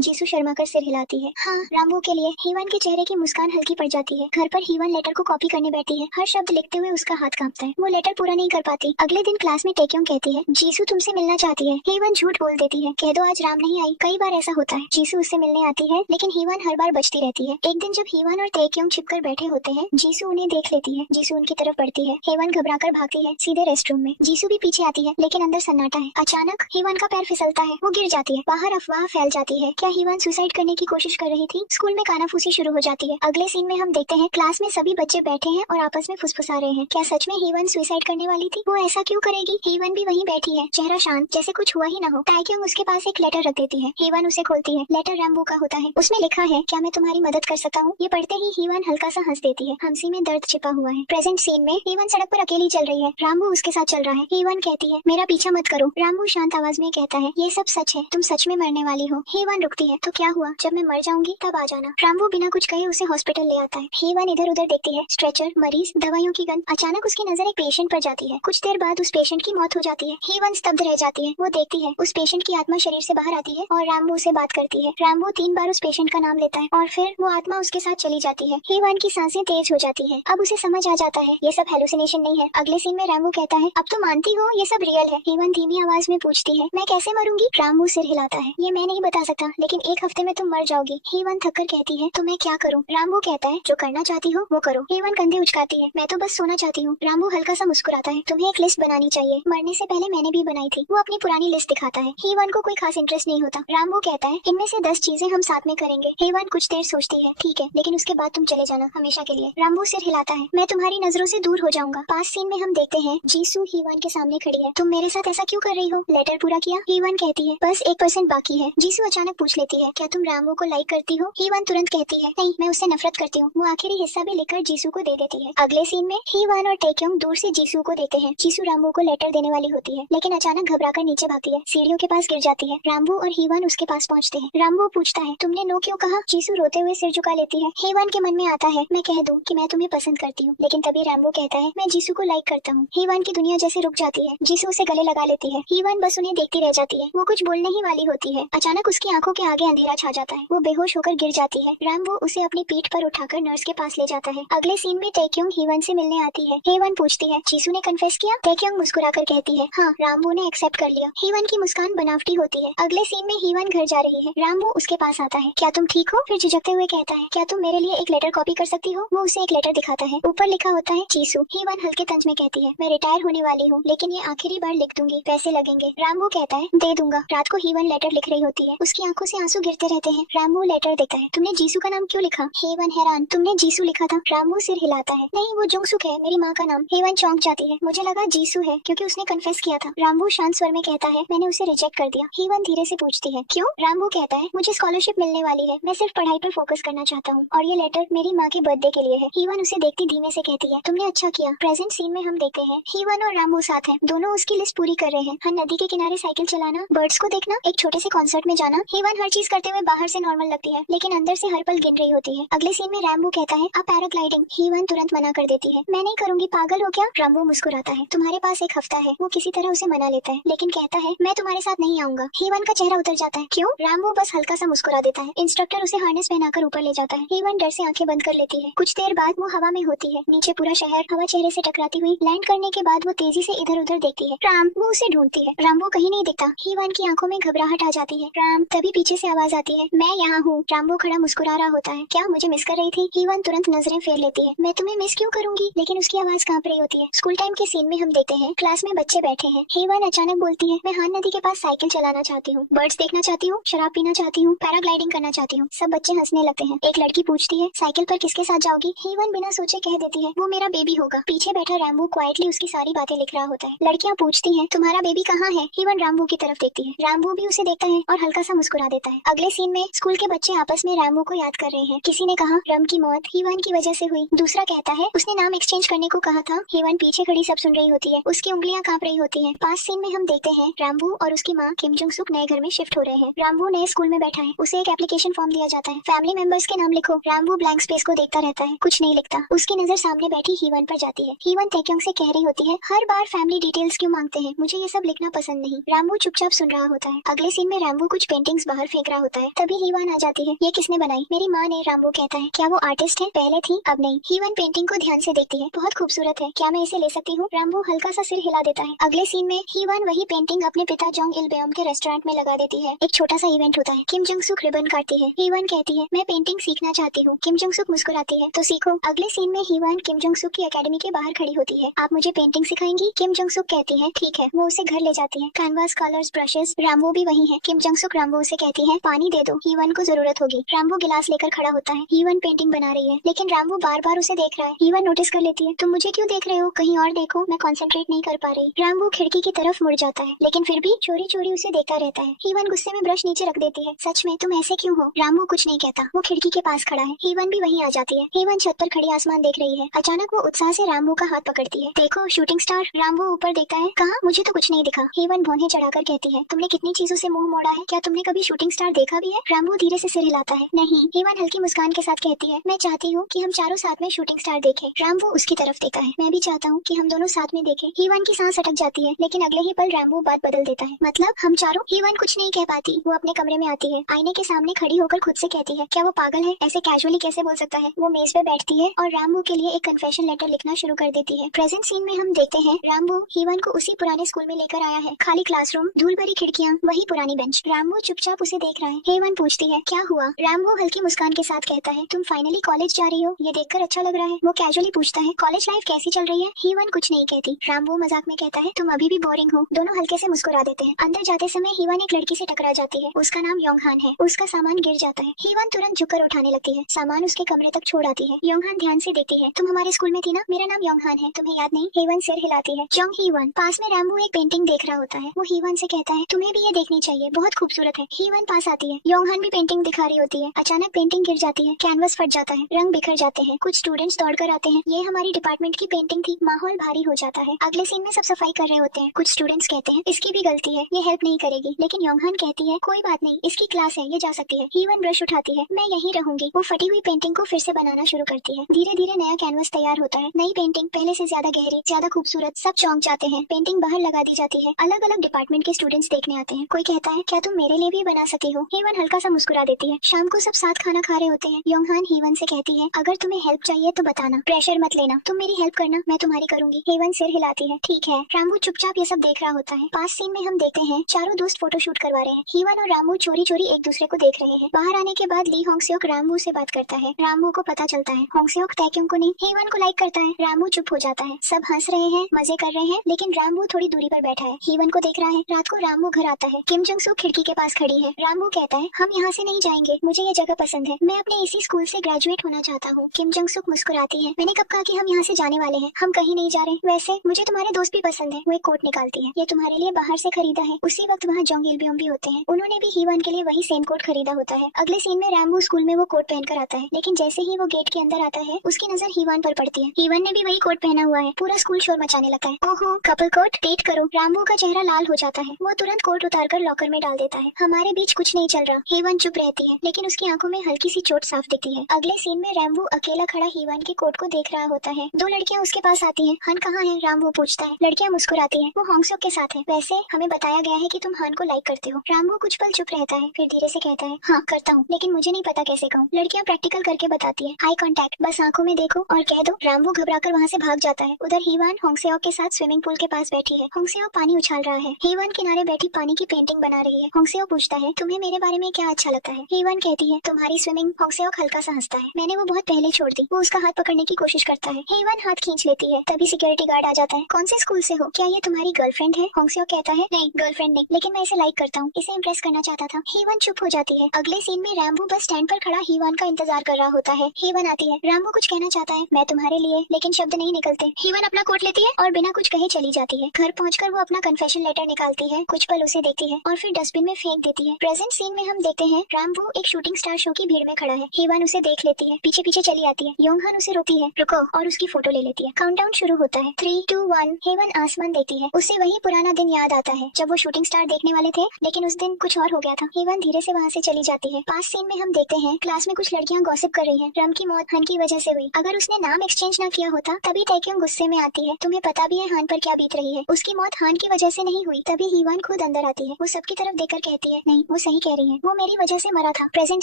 जीसू शर्मा कर सिर हिलाती है। हाँ, रामू के लिए। हेवन के चेहरे की मुस्कान हल्की पड़ जाती है। घर पर हेवन लेटर को कॉपी करने बैठी है। हर शब्द लिखते हुए उसका हाथ कांपता है। वो लेटर पूरा नहीं कर पाती। अगले दिन क्लास में टेक्योंग कहती है, जीसू तुमसे मिलना चाहती है। हेवन झूठ बोल देती है, कह दो आज राम नहीं आई। कई बार ऐसा होता है। जीसू उससे मिलने आती है, लेकिन हेवन हर बार बचती रहती है। एक दिन जब हेवन और टेक्योंग छिपकर बैठे होते हैं, जीसू उन्हें देख लेती है। जीसू उनकी तरफ बढ़ती है। हेवन घबराकर भागती है सीधे रेस्टरूम में। जीसू भी पीछे आती है, लेकिन अंदर सन्नाटा है। अचानक हेवन का पैर फिसलता है, वो गिर जाती है। बाहर अफवाह फैल जाती है, क्या हेवन सुसाइड करने की कोशिश कर रही थी? स्कूल में कानाफूसी शुरू हो जाती है। अगले सीन में हम देखते हैं क्लास में सभी बच्चे बैठे हैं और आपस में फुसफुसा रहे हैं। क्या सच में हेवन सुसाइड करने वाली थी? वो ऐसा क्यों करेगी? हेवन भी वहीं बैठी है, चेहरा शांत, जैसे कुछ हुआ ही ना हो। टाइक्योंग उसके पास एक लेटर रख देती है। हेवन उसे खोलती है। लेटर रैम्बो का होता है। उसमें लिखा है, क्या मैं तुम्हारी मदद कर सकता हूँ? ये पढ़ते ही हेवन हल्का सा हंस देती है। हंसी में दर्द छिपा हुआ है। प्रेजेंट सीन में हेवन सड़क पर अकेली चल रही है। रामू उसके साथ चल रहा है। हेवन कहती है, मेरा पीछा मत करो। रामू शांत आवाज में कहता है, ये सब सच है, तुम सच में मरने वाली हो। हेवन रुकती है, तो क्या हुआ? जब मैं मर जाऊंगी तब आ जाना। रामू बिना कुछ कहे उसे हॉस्पिटल ले आता है। हेवन इधर उधर देखती है, स्ट्रेचर, मरीज, दवाइयों की गंध। अचानक उसकी नजर एक पेशेंट पर जाती है। कुछ देर बाद उस पेशेंट की मौत हो जाती है। हेवन स्तब्ध रह जाती है। वो देखती है उस पेशेंट की आत्मा शरीर से बाहर आती है और रामू से बात करती है। रामू 3 बार उस पेशेंट का नाम लेता है और फिर वो आत्मा उसके साथ चली जाती है। हेवन की सांसें तेज हो जाती है। अब उसे समझ आ जाता है ये सब हेलुसिनेशन नहीं है। अगले सीन में रामू कहता है, अब तो मानती हो ये सब रियल है? हेवन धीमी आवाज में पूछती है, मैं कैसे मरूंगी? रामू सिर हिलाता है, ये मैं नहीं बता सकता, लेकिन 1 हफ्ते में तुम मर जाओगी। हेवन थककर कहती है, तो मैं क्या करूँ? रामू कहता है, जो करना चाहती हो वो करो। हेवन कंधे उचकाती है, मैं तो बस सोना चाहती हूँ। रामू हल्का सा मुस्कुराता है, तुम्हें एक लिस्ट बनानी चाहिए, मरने से पहले मैंने भी बनाई थी। वो अपनी पुरानी लिस्ट दिखाता है। हेवन को कोई खास इंटरेस्ट नहीं होता। रामू कहता है, इनमें से 10 चीजें हम साथ में करेंगे। हेवन कुछ देर सोचती है, ठीक है, लेकिन उसके बाद तुम चले जाना हमेशा के लिए। रामू सिर हिलाता है, मैं तुम्हारी नजरों से दूर हो जाऊंगा। पास सीन में हम देखते हैं जीसू हेवन के सामने खड़ी है। तुम मेरे साथ ऐसा क्यों कर रही हो? लेटर पूरा किया? हेवन कहती है, बस 1% बाकी है। जीसू अचानक पूछ लेती है, क्या तुम रामू को लाइक करती हो? हेवन तुरंत कहती है, नहीं, मैं उससे नफरत करती हूँ। वो आखिरी हिस्सा भी लिखकर जीसू को दे देती है। अगले सीन में हेवन और टेक्योंग दूर से जीसू को देखते हैं। जीसू रामू को लेटर देने वाली होती है, लेकिन अचानक घबराकर नीचे भागती है, सीढ़ियों के पास गिर जाती है। रामू और हेवन उसके पास पहुँचते हैं। रामू पूछता है, तुमने नो क्यों कहा? जीसू रोते हुए सिर झुका लेती है। हेवन के मन में आता है, मैं कह दूं कि मैं तुम्हें पसंद करती हूँ, लेकिन तभी रामू कहता है, मैं जीसू को लाइक करता हूँ। हेवन की दुनिया जैसे रुक जाती है। जीसू उसे गले लगा लेती है। हेवन बस उन्हें देखती रह जाती है। वो कुछ बोलने ही वाली होती है, अचानक उसकी आंखों के आगे अंधेरा छा जाता है। वो बेहोश होकर गिर जाती है। रामू उसे अपनी पीठ पर उठाकर नर्स के पास ले जाता है। अगले सीन में टेक्योंग हेवन से मिलने आती है। हेवन पूछती है, जीसू ने कन्फेस किया? टेक्योंग मुस्कुराकर कहती है, हाँ, रामू ने एक्सेप्ट कर लिया। हेवन की मुस्कान बनावटी होती है। अगले सीन में हेवन घर जा रही है। रामू उसके पास आता है, क्या तुम ठीक हो? फिर झिझकते हुए कहता है, क्या तुम मेरे लिए एक लेटर कॉपी कर सकती हो? वो उसे एक लेटर दिखाता है। ऊपर लिखा होता है जीसू। हेवन हल्के तंज में कहती है, मैं रिटायर होने वाली हूँ, लेकिन ये आखिरी बार लिख दूंगी, पैसे लगेंगे। रामू कहता है, दे दूंगा। रात को हेवन लेटर लिख रही होती है। उसकी आंखों से आंसू गिरते रहते हैं। रामू लेटर देता है, तुमने जीसू का नाम क्यों लिखा? हेवन हैरान, तुमने जीसू लिखा था? रामू सिर हिलाता है, नहीं, वो जुंगसुक है, मेरी माँ का नाम। हेवन चौंक जाती है, मुझे लगा जीसू है क्योंकि उसने कन्फेस किया था। रामू शांत स्वर में कहता है, मैंने उसे रिजेक्ट कर दिया। हेवन धीरे से पूछती है, क्यों? रामू कहता है, मुझे स्कॉलरशिप मिलने वाली है, मैं सिर्फ पढ़ाई पर फोकस करना चाहता हूँ, और ये लेटर मेरी माँ के बर्थडे के लिए है। हेवन उसे देखती धीमे से कहती है, तुमने अच्छा किया। प्रेजेंट सीन में हम देखते हैं हेवन और रामू साथ हैं। दोनों उसकी लिस्ट पूरी कर रहे हैं। हर नदी के किनारे साइकिल चलाना, बर्ड्स को देखना, एक छोटे से कॉन्सर्ट में जाना। हेवन हर चीज करते हुए बाहर से नॉर्मल लगती है, लेकिन अंदर से हर पल गिन रही होती है। अगले सीन में रामू कहता है, अब पैराग्लाइडिंग। हेवन तुरंत मना कर देती है, मैं नहीं करूंगी, पागल हो क्या? रामू मुस्कुराता है, तुम्हारे पास 1 हफ्ता है। वो किसी तरह उसे मना लेता है, लेकिन कहता है, मैं तुम्हारे साथ नहीं आऊंगा। हेवन का चेहरा उतर जाता है, क्यों? रामू बस हल्का सा मुस्कुरा देता है। इंस्ट्रक्टर उसे हार्नेस पहनाकर ऊपर ले जाता है। हेवन डर से आंखें बंद कर लेती है। कुछ देर बाद वो हवा में होती है। नीचे पूरा शहर, हवा चेहरे से टकराती हुई। लैंड करने के बाद वो तेजी से इधर उधर देखती है। राम, वो उसे ढूंढती है। रामू कहीं नहीं दिखता। हेवन की आंखों में घबराहट आ जाती है। राम, तभी पीछे से आवाज आती है, मैं यहाँ हूँ। रामू खड़ा मुस्कुरा रहा होता है, क्या मुझे मिस कर रही थी? हेवन तुरंत नजरें फेर लेती है, मैं तुम्हें मिस क्यों करूंगी? लेकिन उसकी आवाज कांप रही होती है। स्कूल टाइम के सीन में हम देखते हैं क्लास में बच्चे बैठे हैं। हेवन अचानक बोलती है, मैं हान नदी के पास साइकिल चलाना चाहती हूँ, बर्ड्स देखना चाहती हूँ, शराब पीना चाहती हूँ, पैराग्लाइडिंग करना चाहती हूँ। सब बच्चे हंसने लगते हैं। एक लड़की पूछती है, साइकिल पर किसके साथ जाओगी? हेवन बिना सोचे कह देती है, वो मेरा बेबी होगा। पीछे बैठा रामू क्वाइटली उसकी सारी बातें लिख रहा होता है। लड़कियां पूछती हैं, तुम्हारा बेबी कहाँ है? हेवन रामू की तरफ देखती है। रामू भी उसे देखता है और हल्का सा मुस्कुरा देता है। अगले सीन में स्कूल के बच्चे आपस में रामू को याद कर रहे हैं। किसी ने कहा रम की मौत हेवन की वजह से हुई। दूसरा कहता है उसने नाम एक्सचेंज करने को कहा था। हेवन पीछे खड़ी सब सुन रही होती है। उसकी उंगलियां कांप रही होती हैं। पास सीन में हम देखते हैं रामू और उसकी माँ किम जुंग सुक नए घर में शिफ्ट हो रहे हैं। रामू नए स्कूल में बैठा है। उसे एक एप्लीकेशन फॉर्म दिया जाता है, फैमिली मेंबर्स के नाम लिखो। रामू ब्लैंक स्पेस को देखता रहता है, कुछ नहीं लिखता। उसकी नजर सामने बैठी हेवन पर जाती है। हेवन टेक्योंग से कह रही होती है, हर बार फैमिली डिटेल्स क्यों मांगते हैं, मुझे ये सब लिखना पसंद नहीं। रामू चुपचाप सुन रहा रहा होता है। अगले सीन में रामबू कुछ पेंटिंग्स बाहर फेंक रहा होता है। तभी हीवान आ जाती है। ये किसने बनाई? मेरी माँ ने, रामबू कहता है। क्या वो आर्टिस्ट है? पहले थी, अब नहीं। हीवान पेंटिंग को ध्यान से देखती है। बहुत खूबसूरत है, क्या मैं इसे ले सकती हूँ? रामबू हल्का सा सिर हिला देता है। अगले सीन में हीवान वही पेंटिंग अपने पिता जोंग इल बेओम के रेस्टोरेंट में लगा देती है। एक छोटा सा इवेंट होता है। किम जोंग सुक रिबन काटती है। हीवान कहती है, मैं पेंटिंग सीखना चाहती हूँ। किम जोंग सुक मुस्कुराती है, तो सीखो। अगले सीन में हीवान किम जोंग सुक की एकेडमी के बाहर खड़ी होती है। आप मुझे पेंटिंग सिखाएंगी? किम जोंग सुक कहती है, ठीक है। वो उसे घर ले जाती है। Canvas, colours, brushes. रामबू भी वही है। किम जोंग सुक रामबू से कहती है, पानी दे दो, हीवान को जरूरत होगी। रामबू गिलास लेकर खड़ा होता है। हीवान पेंटिंग बना रही है, लेकिन रामबू बार बार उसे देख रहा है। हीवान नोटिस कर लेती है, तुम मुझे क्यों देख रहे हो? कहीं और देखो, मैं कंसंट्रेट नहीं कर पा रही। रामबू खिड़की की तरफ मुड़ जाता है, लेकिन फिर भी चोरी चोरी उसे देखता रहता है। हीवान गुस्से में ब्रश नीचे रख देती है। सच में तुम ऐसे क्यों हो? रामबू कुछ नहीं कहता, वो खिड़की के पास खड़ा है। हीवान भी वहीं आ जाती है। हीवान छत पर खड़ी आसमान देख रही है। अचानक वो उत्साह से रामबू का हाथ पकड़ती है। देखो शूटिंग स्टार। रामबू ऊपर देखता है। कहा? मुझे तो कुछ नहीं दिखा। हीवान भौहें चढ़ाकर कहती है, तुमने कितनी चीजों से मुंह मोड़ा है, क्या तुमने कभी शूटिंग स्टार देखा भी है? रामबू धीरे से सिर हिलाता है, नहीं। हीवान हल्की मुस्कान के साथ कहती है, मैं चाहती हूँ कि हम चारों साथ में शूटिंग स्टार देखें। रामबू उसकी तरफ देखता है, मैं भी चाहता हूँ कि हम दोनों साथ में देखें। हीवान की सांस अटक जाती है, लेकिन अगले ही पल रामबू बात बदल देता है। मतलब हम चारों? हीवान कुछ नहीं कह पाती। वो अपने कमरे में आती है। आईने के सामने खड़ी होकर खुद से कहती है, क्या वो पागल है? ऐसे कैजुअली कैसे बोल सकता है? वो मेज पे बैठती है और रामबू के लिए एक कन्फेशन लेटर लिखना शुरू कर देती है। प्रेजेंट सीन में हम देखते हैं रामबू हीवान को उसी पुराने स्कूल में लेकर आया है। खाली क्लासरूम, धूल भरी खिड़कियाँ, वही पुरानी बेंच। रामबू चुपचाप उसे देख रहा है। हीवान पूछती है, क्या हुआ? रामबू हल्की मुस्कान के साथ कहता है, तुम फाइनली कॉलेज जा रही हो, ये देखकर अच्छा लग रहा है। वो कैजुअली पूछता है, कॉलेज लाइफ कैसी चल रही है? हीवान कुछ नहीं कहती। रामबू मजाक में कहता है, तुम अभी भी बोरिंग हो। दोनों हल्के से मुस्कुरा देते हैं। अंदर जाते समय हीवान एक लड़की से टकरा जाती है। उसका नाम योंगहान है। उसका सामान गिर जाता है। हीवान तुरंत झुककर उठाने लगती है। सामान उसके कमरे तक छोड़ आती है। योंगहान ध्यान से देखती है, तुम हमारे स्कूल में थी ना? मेरा नाम योंगहान है, तुम्हें याद नहीं? हीवान सिर हिलाती है। जोंग हीवान। पास में रामबू एक पेंटिंग देख रहा होता है। वो हीवान से कहता है, तुम्हें भी ये देखनी चाहिए, बहुत खूबसूरत है। हीवान पास आती है। योंगहान भी पेंटिंग दिखा रही होती है। अचानक पेंटिंग गिर जाती है। कैनवस फट जाता है, रंग बिखर जाते हैं। कुछ स्टूडेंट्स दौड़कर आते हैं। ये हमारी डिपार्टमेंट की पेंटिंग थी। माहौल भारी हो जाता है। अगले सीन में सब सफाई कर रहे होते हैं। कुछ स्टूडेंट्स कहते हैं, इसकी भी गलती है, ये हेल्प नहीं करेगी। लेकिन योंगहान कहती है, कोई बात नहीं, इसकी क्लास है, ये जा सकती है। हीवान ब्रश उठाती है, मैं यहीं रहूंगी। वो फटी हुई पेंटिंग को फिर से बनाना शुरू करती है। धीरे धीरे नया कैनवस तैयार होता है। नई पेंटिंग पहले से ज्यादा गहरी, ज्यादा खूबसूरत। सब चौंक जाते हैं। पेंटिंग बाहर लगा दी जाती है। अलग अलग डिपार्टमेंट के स्टूडेंट्स देखने आते हैं। कोई कहता है, क्या तुम मेरे लिए भी बना सकती हो? हीवान हल्का सा मुस्कुरा देती है। शाम को सब साथ खाना खा रहे होते हैं। योंगहान हीवान से कहती है, अगर तुम्हें हेल्प चाहिए तो बताना, प्रेशर मत लेना। तुम मेरी हेल्प करना, मैं तुम्हारी करूंगी। हीवान सिर हिलाती है, ठीक है। रामबू चुपचाप ये सब देख रहा होता है। पास सीन में हम देखते हैं चारों दोस्त फोटोशूट करवा रहे हैं। हीवान और रामबू चोरी चोरी एक दूसरे को देख रहे हैं। बाहर आने के बाद ली होंगसेओक रामबू से बात करता है। रामबू को पता चलता है होंगसेओक ताक्योंग को नहीं, हीवान को लाइक करता है। रामबू चुप हो जाता है। सब हंस रहे हैं, मजे कर रहे हैं, लेकिन रामबू थोड़ी दूरी पर बैठा है। हीवान को देख रहा है। रात को रामबू घर आता है। किम जोंग सू खिड़की के पास खड़ी है। रामबू कहता है, हम यहाँ से नहीं जाएंगे, मुझे ये जगह पसंद है, मैं अपने इसी स्कूल से ग्रेजुएट होना चाहता हूँ। किम जोंग सुक मुस्कुराती है, मैंने कब कहा कि हम यहाँ से जाने वाले हैं? हम कहीं नहीं जा रहे। वैसे मुझे तुम्हारे दोस्त भी पसंद है। वो एक कोट निकालती है, ये तुम्हारे लिए बाहर से खरीदा है। उसी वक्त वहाँ जोंग इल बेओम भी होते हैं। उन्होंने भी हीवान के लिए वही सेम कोट खरीदा होता है। अगले सीन में रामबू स्कूल में वो कोट पहनकर आता है, लेकिन जैसे ही वो गेट के अंदर आता है उसकी नजर हीवान पर पड़ती है। हीवान ने भी वही कोट पहना हुआ है। पूरा स्कूल शोर मचाने लगता है, ओहो कपल कोट, डेट करो। रामबू का चेहरा लाल हो जाता है। वो तुरंत कोट उतारकर लॉकर में डाल देता है। हमारे बीच कुछ नहीं चल रहा। हीवान चुप रहती है, लेकिन उसकी आंखों में हल्की सी चोट साफ दिखती है। अगले सीन में रामबू अकेला खड़ा हीवान के कोट को देख रहा होता है। दो लड़कियां उसके पास आती हैं। हन कहाँ है? रामबू पूछता है। लड़कियां मुस्कुराती हैं। वो होंगसेओक के साथ है। वैसे हमें बताया गया है कि तुम हन को लाइक करते हो। रामबू कुछ पल चुप रहता है, फिर धीरे से कहता है, हाँ करता हूँ, लेकिन मुझे नहीं पता कैसे कहूँ। लड़कियां प्रैक्टिकल करके बताती है। आई कांटेक्ट, बस आंखों में देखो और कह दो। रामबू घबराकर वहाँ से भाग जाता है। उधर हीवान होंगसेओक के साथ स्विमिंग पूल के पास बैठी है। होंगसेओक पानी उछाल रहा है। हीवान किनारे बैठी पानी की पेंटिंग बना रही है। होंगसेओक पूछता है, तुम्हें मेरे बारे में क्या अच्छा लगता है? हीवान कहती है, तुम्हारी स्विमिंग। होंगसेओक हल्का सा हंसता है, मैंने वो बहुत पहले छोड़ दी। वो उसका हाथ पकड़ने की कोशिश करता है। हीवान हाथ खींच लेती है। तभी सिक्योरिटी गार्ड आ जाता है। कौन से स्कूल से हो? क्या ये तुम्हारी गर्लफ्रेंड है? होंगसेओक कहता है, नहीं गर्लफ्रेंड नहीं, लेकिन मैं इसे लाइक करता हूँ, इसे इम्प्रेस करना चाहता था। हीवान चुप हो जाती है। अगले सीन में रामबू बस स्टैंड पर खड़ा हीवान का इंतजार कर रहा होता है। हीवान आती है। रामबू कुछ कहना चाहता है, मैं तुम्हारे लिए, लेकिन शब्द नहीं निकलते। हीवान अपना कोट लेती है और बिना कुछ कहे चली जाती है। घर पहुंचकर वो अपना कन्फेशन लेटर निकालती है, कुछ पल उसे देखती है और फिर डस्टबिन में फेंक देती है। प्रेजेंट सीन में हम देखते हैं रामबू एक शूटिंग स्टार शो की भीड़ में खड़ा है। हीवान उसे देख लेती है, पीछे पीछे चली आती है। योंगहान उसे रोकती है, रुको, और उसकी फोटो ले लेती है। काउंटडाउन शुरू होता है, 3, 2, 1। हीवान आसमान देखती है। उसे वही पुराना दिन याद आता है जब वो शूटिंग स्टार देखने वाले थे, लेकिन उस दिन कुछ और हो गया था। हीवान धीरे से वहाँ से चली जाती है। पास सीन में हम देखते हैं क्लास में कुछ लड़कियां गॉसिप कर रही हैं। रम की मौत हन की वजह से हुई। अगर उसने नाम एक्सचेंज न किया होता तभी ताक्योंग गुस्से में आती है। तुम्हें पता भी है हान पर क्या बीत रही है। उसकी मौत हान की वजह से नहीं हुई। तभी हीवान खुद अंदर आती है। वो सबकी तरफ देखकर कहती है, नहीं वो सही कह रही है, वो मेरी वजह से मरा था। प्रेजेंट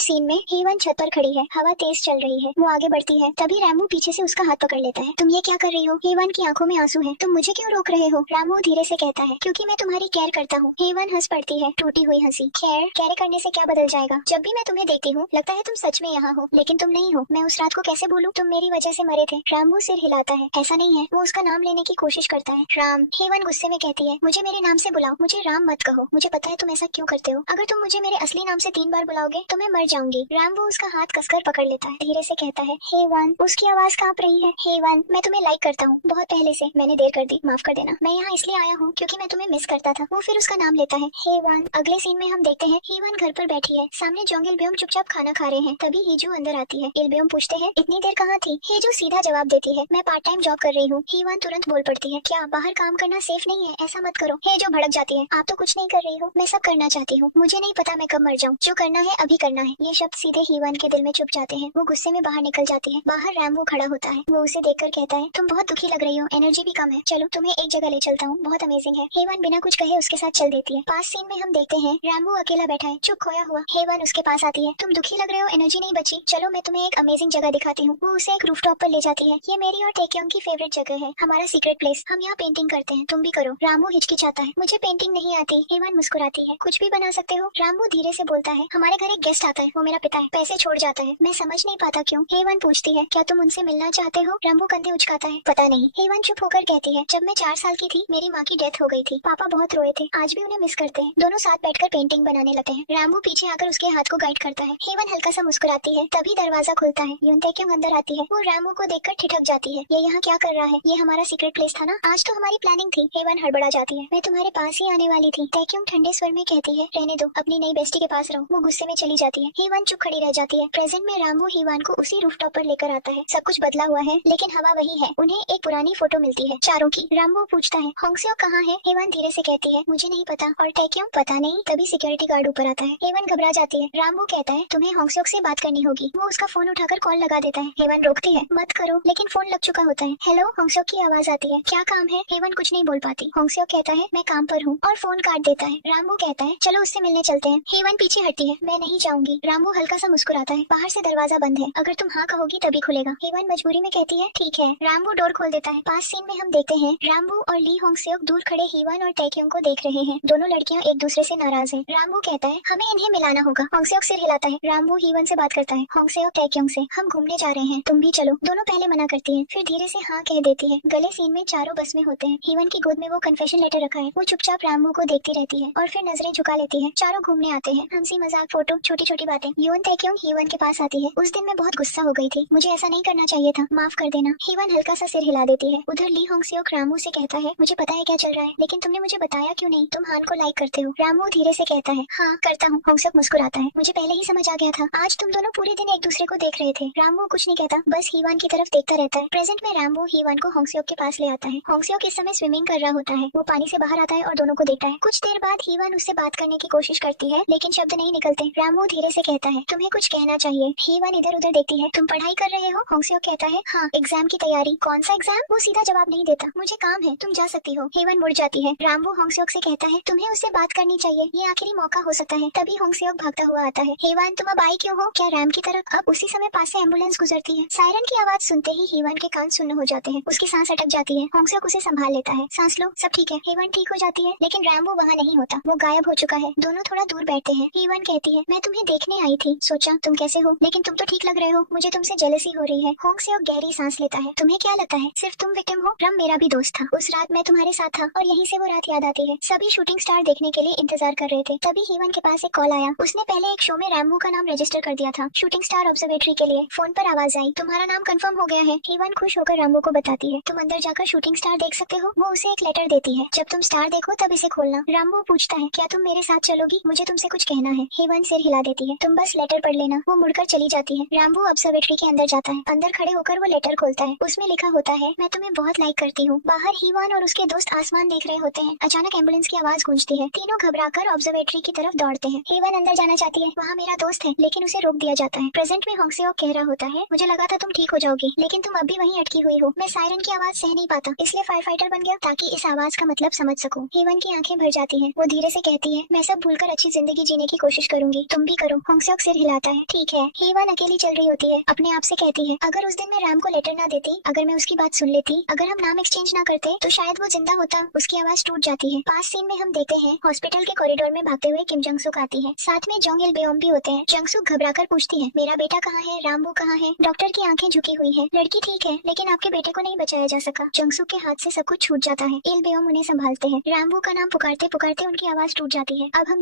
सीन में हेवन छत पर खड़ी है, हवा तेज चल रही है। वो आगे बढ़ती है, तभी रामू पीछे से उसका हाथ पकड़ लेता है। तुम ये क्या कर रही हो? हेवन की आंखों में आंसू है। तुम मुझे क्यों रोक रहे हो? रामू धीरे से कहता है, क्योंकि मैं तुम्हारी केयर करता हूँ। हेवन हंस पड़ती है, टूटी हुई हंसी। केयर करने से क्या बदल जाएगा? जब भी मैं तुम्हें देखती हूँ लगता है तुम सच में यहाँ हो, लेकिन तुम नहीं हो। मैं उस रात को कैसे भूलूं? तुम मेरी वजह से मरे थे। रामू सिर हिलाता है, ऐसा नहीं है। वो उसका नाम लेने की कोशिश करता है, राम। हेवन गुस्से में कहती है, मुझे मेरे नाम से बुलाओ, मुझे राम मत कहो। मुझे पता है तुम ऐसा क्यों करते हो। अगर तुम मुझे मेरे असली नाम से 3 बार बुलाओगे तो मैं मर जाऊंगी। राम वो उसका हाथ कसकर पकड़ लेता है, धीरे से कहता है, हेवन। उसकी आवाज कांप रही है, हेवन मैं तुम्हें लाइक करता हूँ, बहुत पहले से। मैंने देर कर दी, माफ कर देना। मैं यहाँ इसलिए आया हूँ क्योंकि मैं तुम्हें मिस करता था। वो फिर उसका नाम लेता है, हेवन। अगले सीन में हम देखते हैं हेवन घर पर बैठी है, सामने जोंग इल्बियोम चुपचाप खाना खा रहे हैं। तभी हीजू अंदर आती है। इल्बियोम पूछते हैं, इतनी देर कहाँ थी? हीजू सीधा जवाब देती है, मैं पार्ट टाइम जॉब कर रही हूँ। हेवन तुरंत बोल पड़ती है, क्या बाहर काम करना सेफ नहीं है? ऐसा मत करो। जो भड़क जाती है, आप तो कुछ नहीं कर रही हो, मैं सब करना चाहती हूँ। मुझे नहीं पता मैं कब मर जाऊँ, जो करना है अभी करना है। ये शब्द सीधे हेवन के दिल में चुप जाते हैं। वो गुस्से में बाहर निकल जाती है। बाहर रैम्बो खड़ा होता है। वो उसे देखकर कहता है, तुम बहुत दुखी लग रही हो, एनर्जी भी कम है। चलो तुम्हें एक जगह ले चलता हूँ, बहुत अमेजिंग है। हेवन बिना कुछ कहे उसके साथ चल देती है। पास सीन में हम देखते हैं रैम्बो अकेला बैठा है, चुप खोया हुआ। हेवन उसके पास आती है, तुम दुखी लग रहे हो, एनर्जी नहीं बची, चलो मैं तुम्हें एक अमेजिंग जगह दिखाती हूँ। वो उसे एक रूफटॉप पर ले जाती है। ये मेरी और टेक्योंग की फेवरेट जगह है, हमारा सीक्रेट प्लेस। हम यहाँ पेंटिंग करते हैं, तुम भी करो। रामू हिचकिचाता है, मुझे पेंटिंग नहीं आती। हेवन मुस्कुराती है, कुछ भी बना सकते हो। रामू धीरे से बोलता है, हमारे घर एक गेस्ट आता है, वो मेरा पिता है, पैसे छोड़ जाता है। मैं समझ नहीं पाता क्यों। हेवन पूछती है, क्या तुम उनसे मिलना चाहते हो? रामू कंधे उचकाता है, पता नहीं। हेवन चुप होकर कहती है, जब मैं 4 साल की थी मेरी माँ की डेथ हो गई थी, पापा बहुत रोए थे, आज भी उन्हें मिस करते हैं। दोनों साथ बैठकर पेंटिंग बनाने लगते हैं। रामू पीछे आकर उसके हाथ को गाइड करता है। हेवन हल्का सा मुस्कुराती है, तभी दरवाजा खुलता है। यून ताecyeong अंदर आती है। वो रामू को देखकर ठिठक जाती है, ये यहाँ क्या कर रहा है? ये हमारा सीक्रेट प्लेस था ना, आज तो हमारी प्लानिंग थी। हेवन हड़बड़ा जाती है, मैं तुम्हारे पास ही आने वाली थी। ताecyeong ठंडे स्वर में कहती है, रहने दो, अपनी नई बेस्टी के पास रहो। वो गुस्से में चली जाती है। हेवन चुप खड़ी रह जाती है। प्रेजेंट में रामू हेवन को उसी रूफटॉप पर लेकर आता है। सब कुछ बदला हुआ है लेकिन हवा वही है। उन्हें एक पुरानी फोटो मिलती है, चारों की। रामू पूछता है, होंगसेok कहाँ है? हेवन धीरे से कहती है, मुझे नहीं पता। और ताecyeong? पता नहीं। तभी सिक्योरिटी गार्ड ऊपर आता है। हेवन घबरा जाती है। रामू कहता है, तुम्हें होंगसेok से बात करनी होगी। वो उसका फोन उठाकर कॉल लगा देता है। हेवन रोकती है, मत करो, लेकिन फोन लग चुका होता है। हेलो, होंगसेok की आवाज आती है, क्या काम है? हेवन कुछ नहीं बोल पाती। होंगसेok कहता है, मैं काम पर हूँ, और फोन काट देता है। रामू कहता है, चलो उससे मिलने चलते हैं। हेवन पीछे हटती है, मैं नहीं जाऊंगी। रामू हल्का सा मुस्कुराता है, बाहर से दरवाजा बंद है, अगर तुम हाँ कहोगी तभी खुलेगा। हेवन मजबूरी में कहती है, ठीक है। रामू डोर खोल देता है। पास सीन में हम देखते हैं रामू और ली होंगसेok दूर खड़े हेवन और ताecyeong को देख रहे हैं। दोनों लड़कियां एक दूसरे से नाराज हैं। रामू कहता है, हमें इन्हें मिलाना होगा। होंगसेok सिर हिलाता है। रामू हेवन से बात करता है, होंगसेok ताecyeong से, हम घूमने जा रहे हैं, तुम भी चलो। दोनों पहले मना करती हैं, फिर धीरे से हाँ कह देती है। गले सीन में चारों बस में होते हैं। हेवन की गोद में वो कन्फेशन लेटर रखा है। वो चुपचाप रामू को देखती रहती है और फिर नजरें झुका लेती है। चारों घूमने आते हैं, हंसी मजाक, फोटो, छोटी छोटी बातें। यून ताecyeong हेवन के पास आती है। उस दिन मैं बहुत गुस्सा हो गई थी, मुझे ऐसा नहीं करना चाहिए था, माफ कर देना। हेवन हल्का सा सिर हिला देती है। उधर ली होंगसेok रामू से कहता है, मुझे पता है क्या चल रहा है, लेकिन तुमने मुझे बताया क्यों नहीं? तुम हान को लाइक करते हो। रामू धीरे से कहता है, हाँ करता हूँ। होंगसेok मुस्कुराता है, मुझे पहले ही समझ आ गया था। आज तुम दोनों पूरे दिन एक दूसरे को देख रहे थे। रामू कुछ नहीं कहता, बस हेवन की तरफ देखता रहता है। प्रेजेंट में रामू हेवन को होंगसेok के पास ले आता है। होंगसेok इस समय स्विमिंग कर रहा होता है। वो पानी से बाहर आता है और दोनों को देखता है। कुछ देर बाद हेवन उससे बात करने की कोशिश करती है लेकिन शब्द नहीं निकलते। रामू धीरे से कहता है, तुम्हें कुछ कहना चाहिए। हेवन इधर उधर देखती है, तुम पढ़ाई कर रहे हो? होंगसेok कहता है, हाँ एग्जाम की तैयारी। कौन सा एग्जाम? वो सीधा जवाब नहीं देता, मुझे काम है, तुम जा सकती हो। हेवन मुड़ जाती है। रामू होंगसेok से कहता है, तुम्हें उससे बात करनी चाहिए, ये आखिरी मौका हो सकता है। तभी होंगसेok भागता हुआ आता है। हेवन तुम अब आई क्यों हो? क्या रैम की तरफ? अब उसी समय पास से एम्बुलेंस गुजरती है। सायरन की आवाज सुनते ही हेवन के कान सुन्न हो जाते हैं। उसकी सांस अटक जाती है। होंगसेok उसे संभाल लेता है, सांस लो, सब ठीक है। हेवन ठीक हो जाती है लेकिन रामू वहाँ नहीं होता, वो गायब हो चुका है। दोनों थोड़ा दूर बैठते हैं। हेवन कहती है, मैं तुम्हें देखने आई थी, सोचा तुम कैसे हो, लेकिन तुम तो ठीक लग रहे हो, मुझे तुमसे जेलसी हो रही है। होंगसेok गहरी सांस लेता है, तुम्हें क्या लगता है सिर्फ तुम विक्टिम हो? रम मेरा भी दोस्त था, उस रात मैं तुम्हारे साथ था और यहीं से वो रात याद आती है। सभी शूटिंग स्टार देखने के लिए इंतजार कर रहे थे। तभी हेवन के पास एक कॉल आया। उसने पहले एक शो में रामू का नाम रजिस्टर कर दिया था, शूटिंग स्टार ऑब्जर्वेटरी के लिए। फोन पर आवाज आई, तुम्हारा नाम कंफर्म हो गया है। हेवन खुश होकर रामू को बताती है, तुम अंदर जाकर शूटिंग स्टार देख सकते हो। वो उसे एक लेटर देती है, जब तुम स्टार देखो तब इसे खोलना। रामू पूछता है, क्या तुम मेरे साथ चलोगी? मुझे तुमसे कुछ कहना है। हेवन सिर हिला देती है, तुम बस लेटर पढ़ लेना। वो मुड़कर चली जाती है। रामू ऑब्जर्वेटरी के अंदर जाता है। अंदर खड़े होकर वो लेटर खोलता है। उसमें लिखा होता है, मैं तुम्हें बहुत लाइक करती हूँ। बाहर हेवन और उसके दोस्त आसमान देख रहे होते हैं। अचानक एम्बुलेंस की आवाज गूंजती है। तीनों घबराकर ऑब्जर्वेटरी की तरफ दौड़ते हैं। हेवन अंदर जाना चाहती है, वहाँ मेरा दोस्त है, लेकिन उसे रोक दिया जाता है। प्रेजेंट में होंगसेok कह रहा होता है, मुझे लगा था तुम ठीक हो जाओगी, लेकिन तुम अभी वहीं अटकी हुई हो। मैं सायरन की आवाज सह नहीं पाता, इसलिए फायर फाइटर बन गया ताकि इस आवाज का मतलब समझ सकूं। हेवन की आंखें भर भर जाती है। वो धीरे से कहती है, मैं सब भूलकर अच्छी जिंदगी जीने की कोशिश करूंगी, तुम भी करो। होंगसॉक सिर हिलाता है। ठीक है। हीवान अकेली चल रही होती है, अपने आप से कहती है, अगर उस दिन मैं रैम को लेटर ना देती, अगर मैं उसकी बात सुन लेती, अगर हम नाम एक्सचेंज ना करते, तो शायद वो जिंदा होता। उसकी आवाज टूट जाती है। पास सीन में हम देखते हैं हॉस्पिटल के कॉरिडोर में भागते हुए किम जंग सुक आती है। साथ में जोंग इल बेओम भी होते हैं। जंग सुक घबराकर पूछती है, मेरा बेटा कहाँ है, रामबू कहाँ है। डॉक्टर की आंखें झुकी हुई है। लड़की ठीक है, लेकिन आपके बेटे को नहीं बचाया जा सका। जंग सुक के हाथ से सब कुछ छूट जाता है। इल बेओम उन्हें संभालते हैं। रामबू का नाम पुकारते पुकारते उनकी आवाज टूट जाती है। अब हम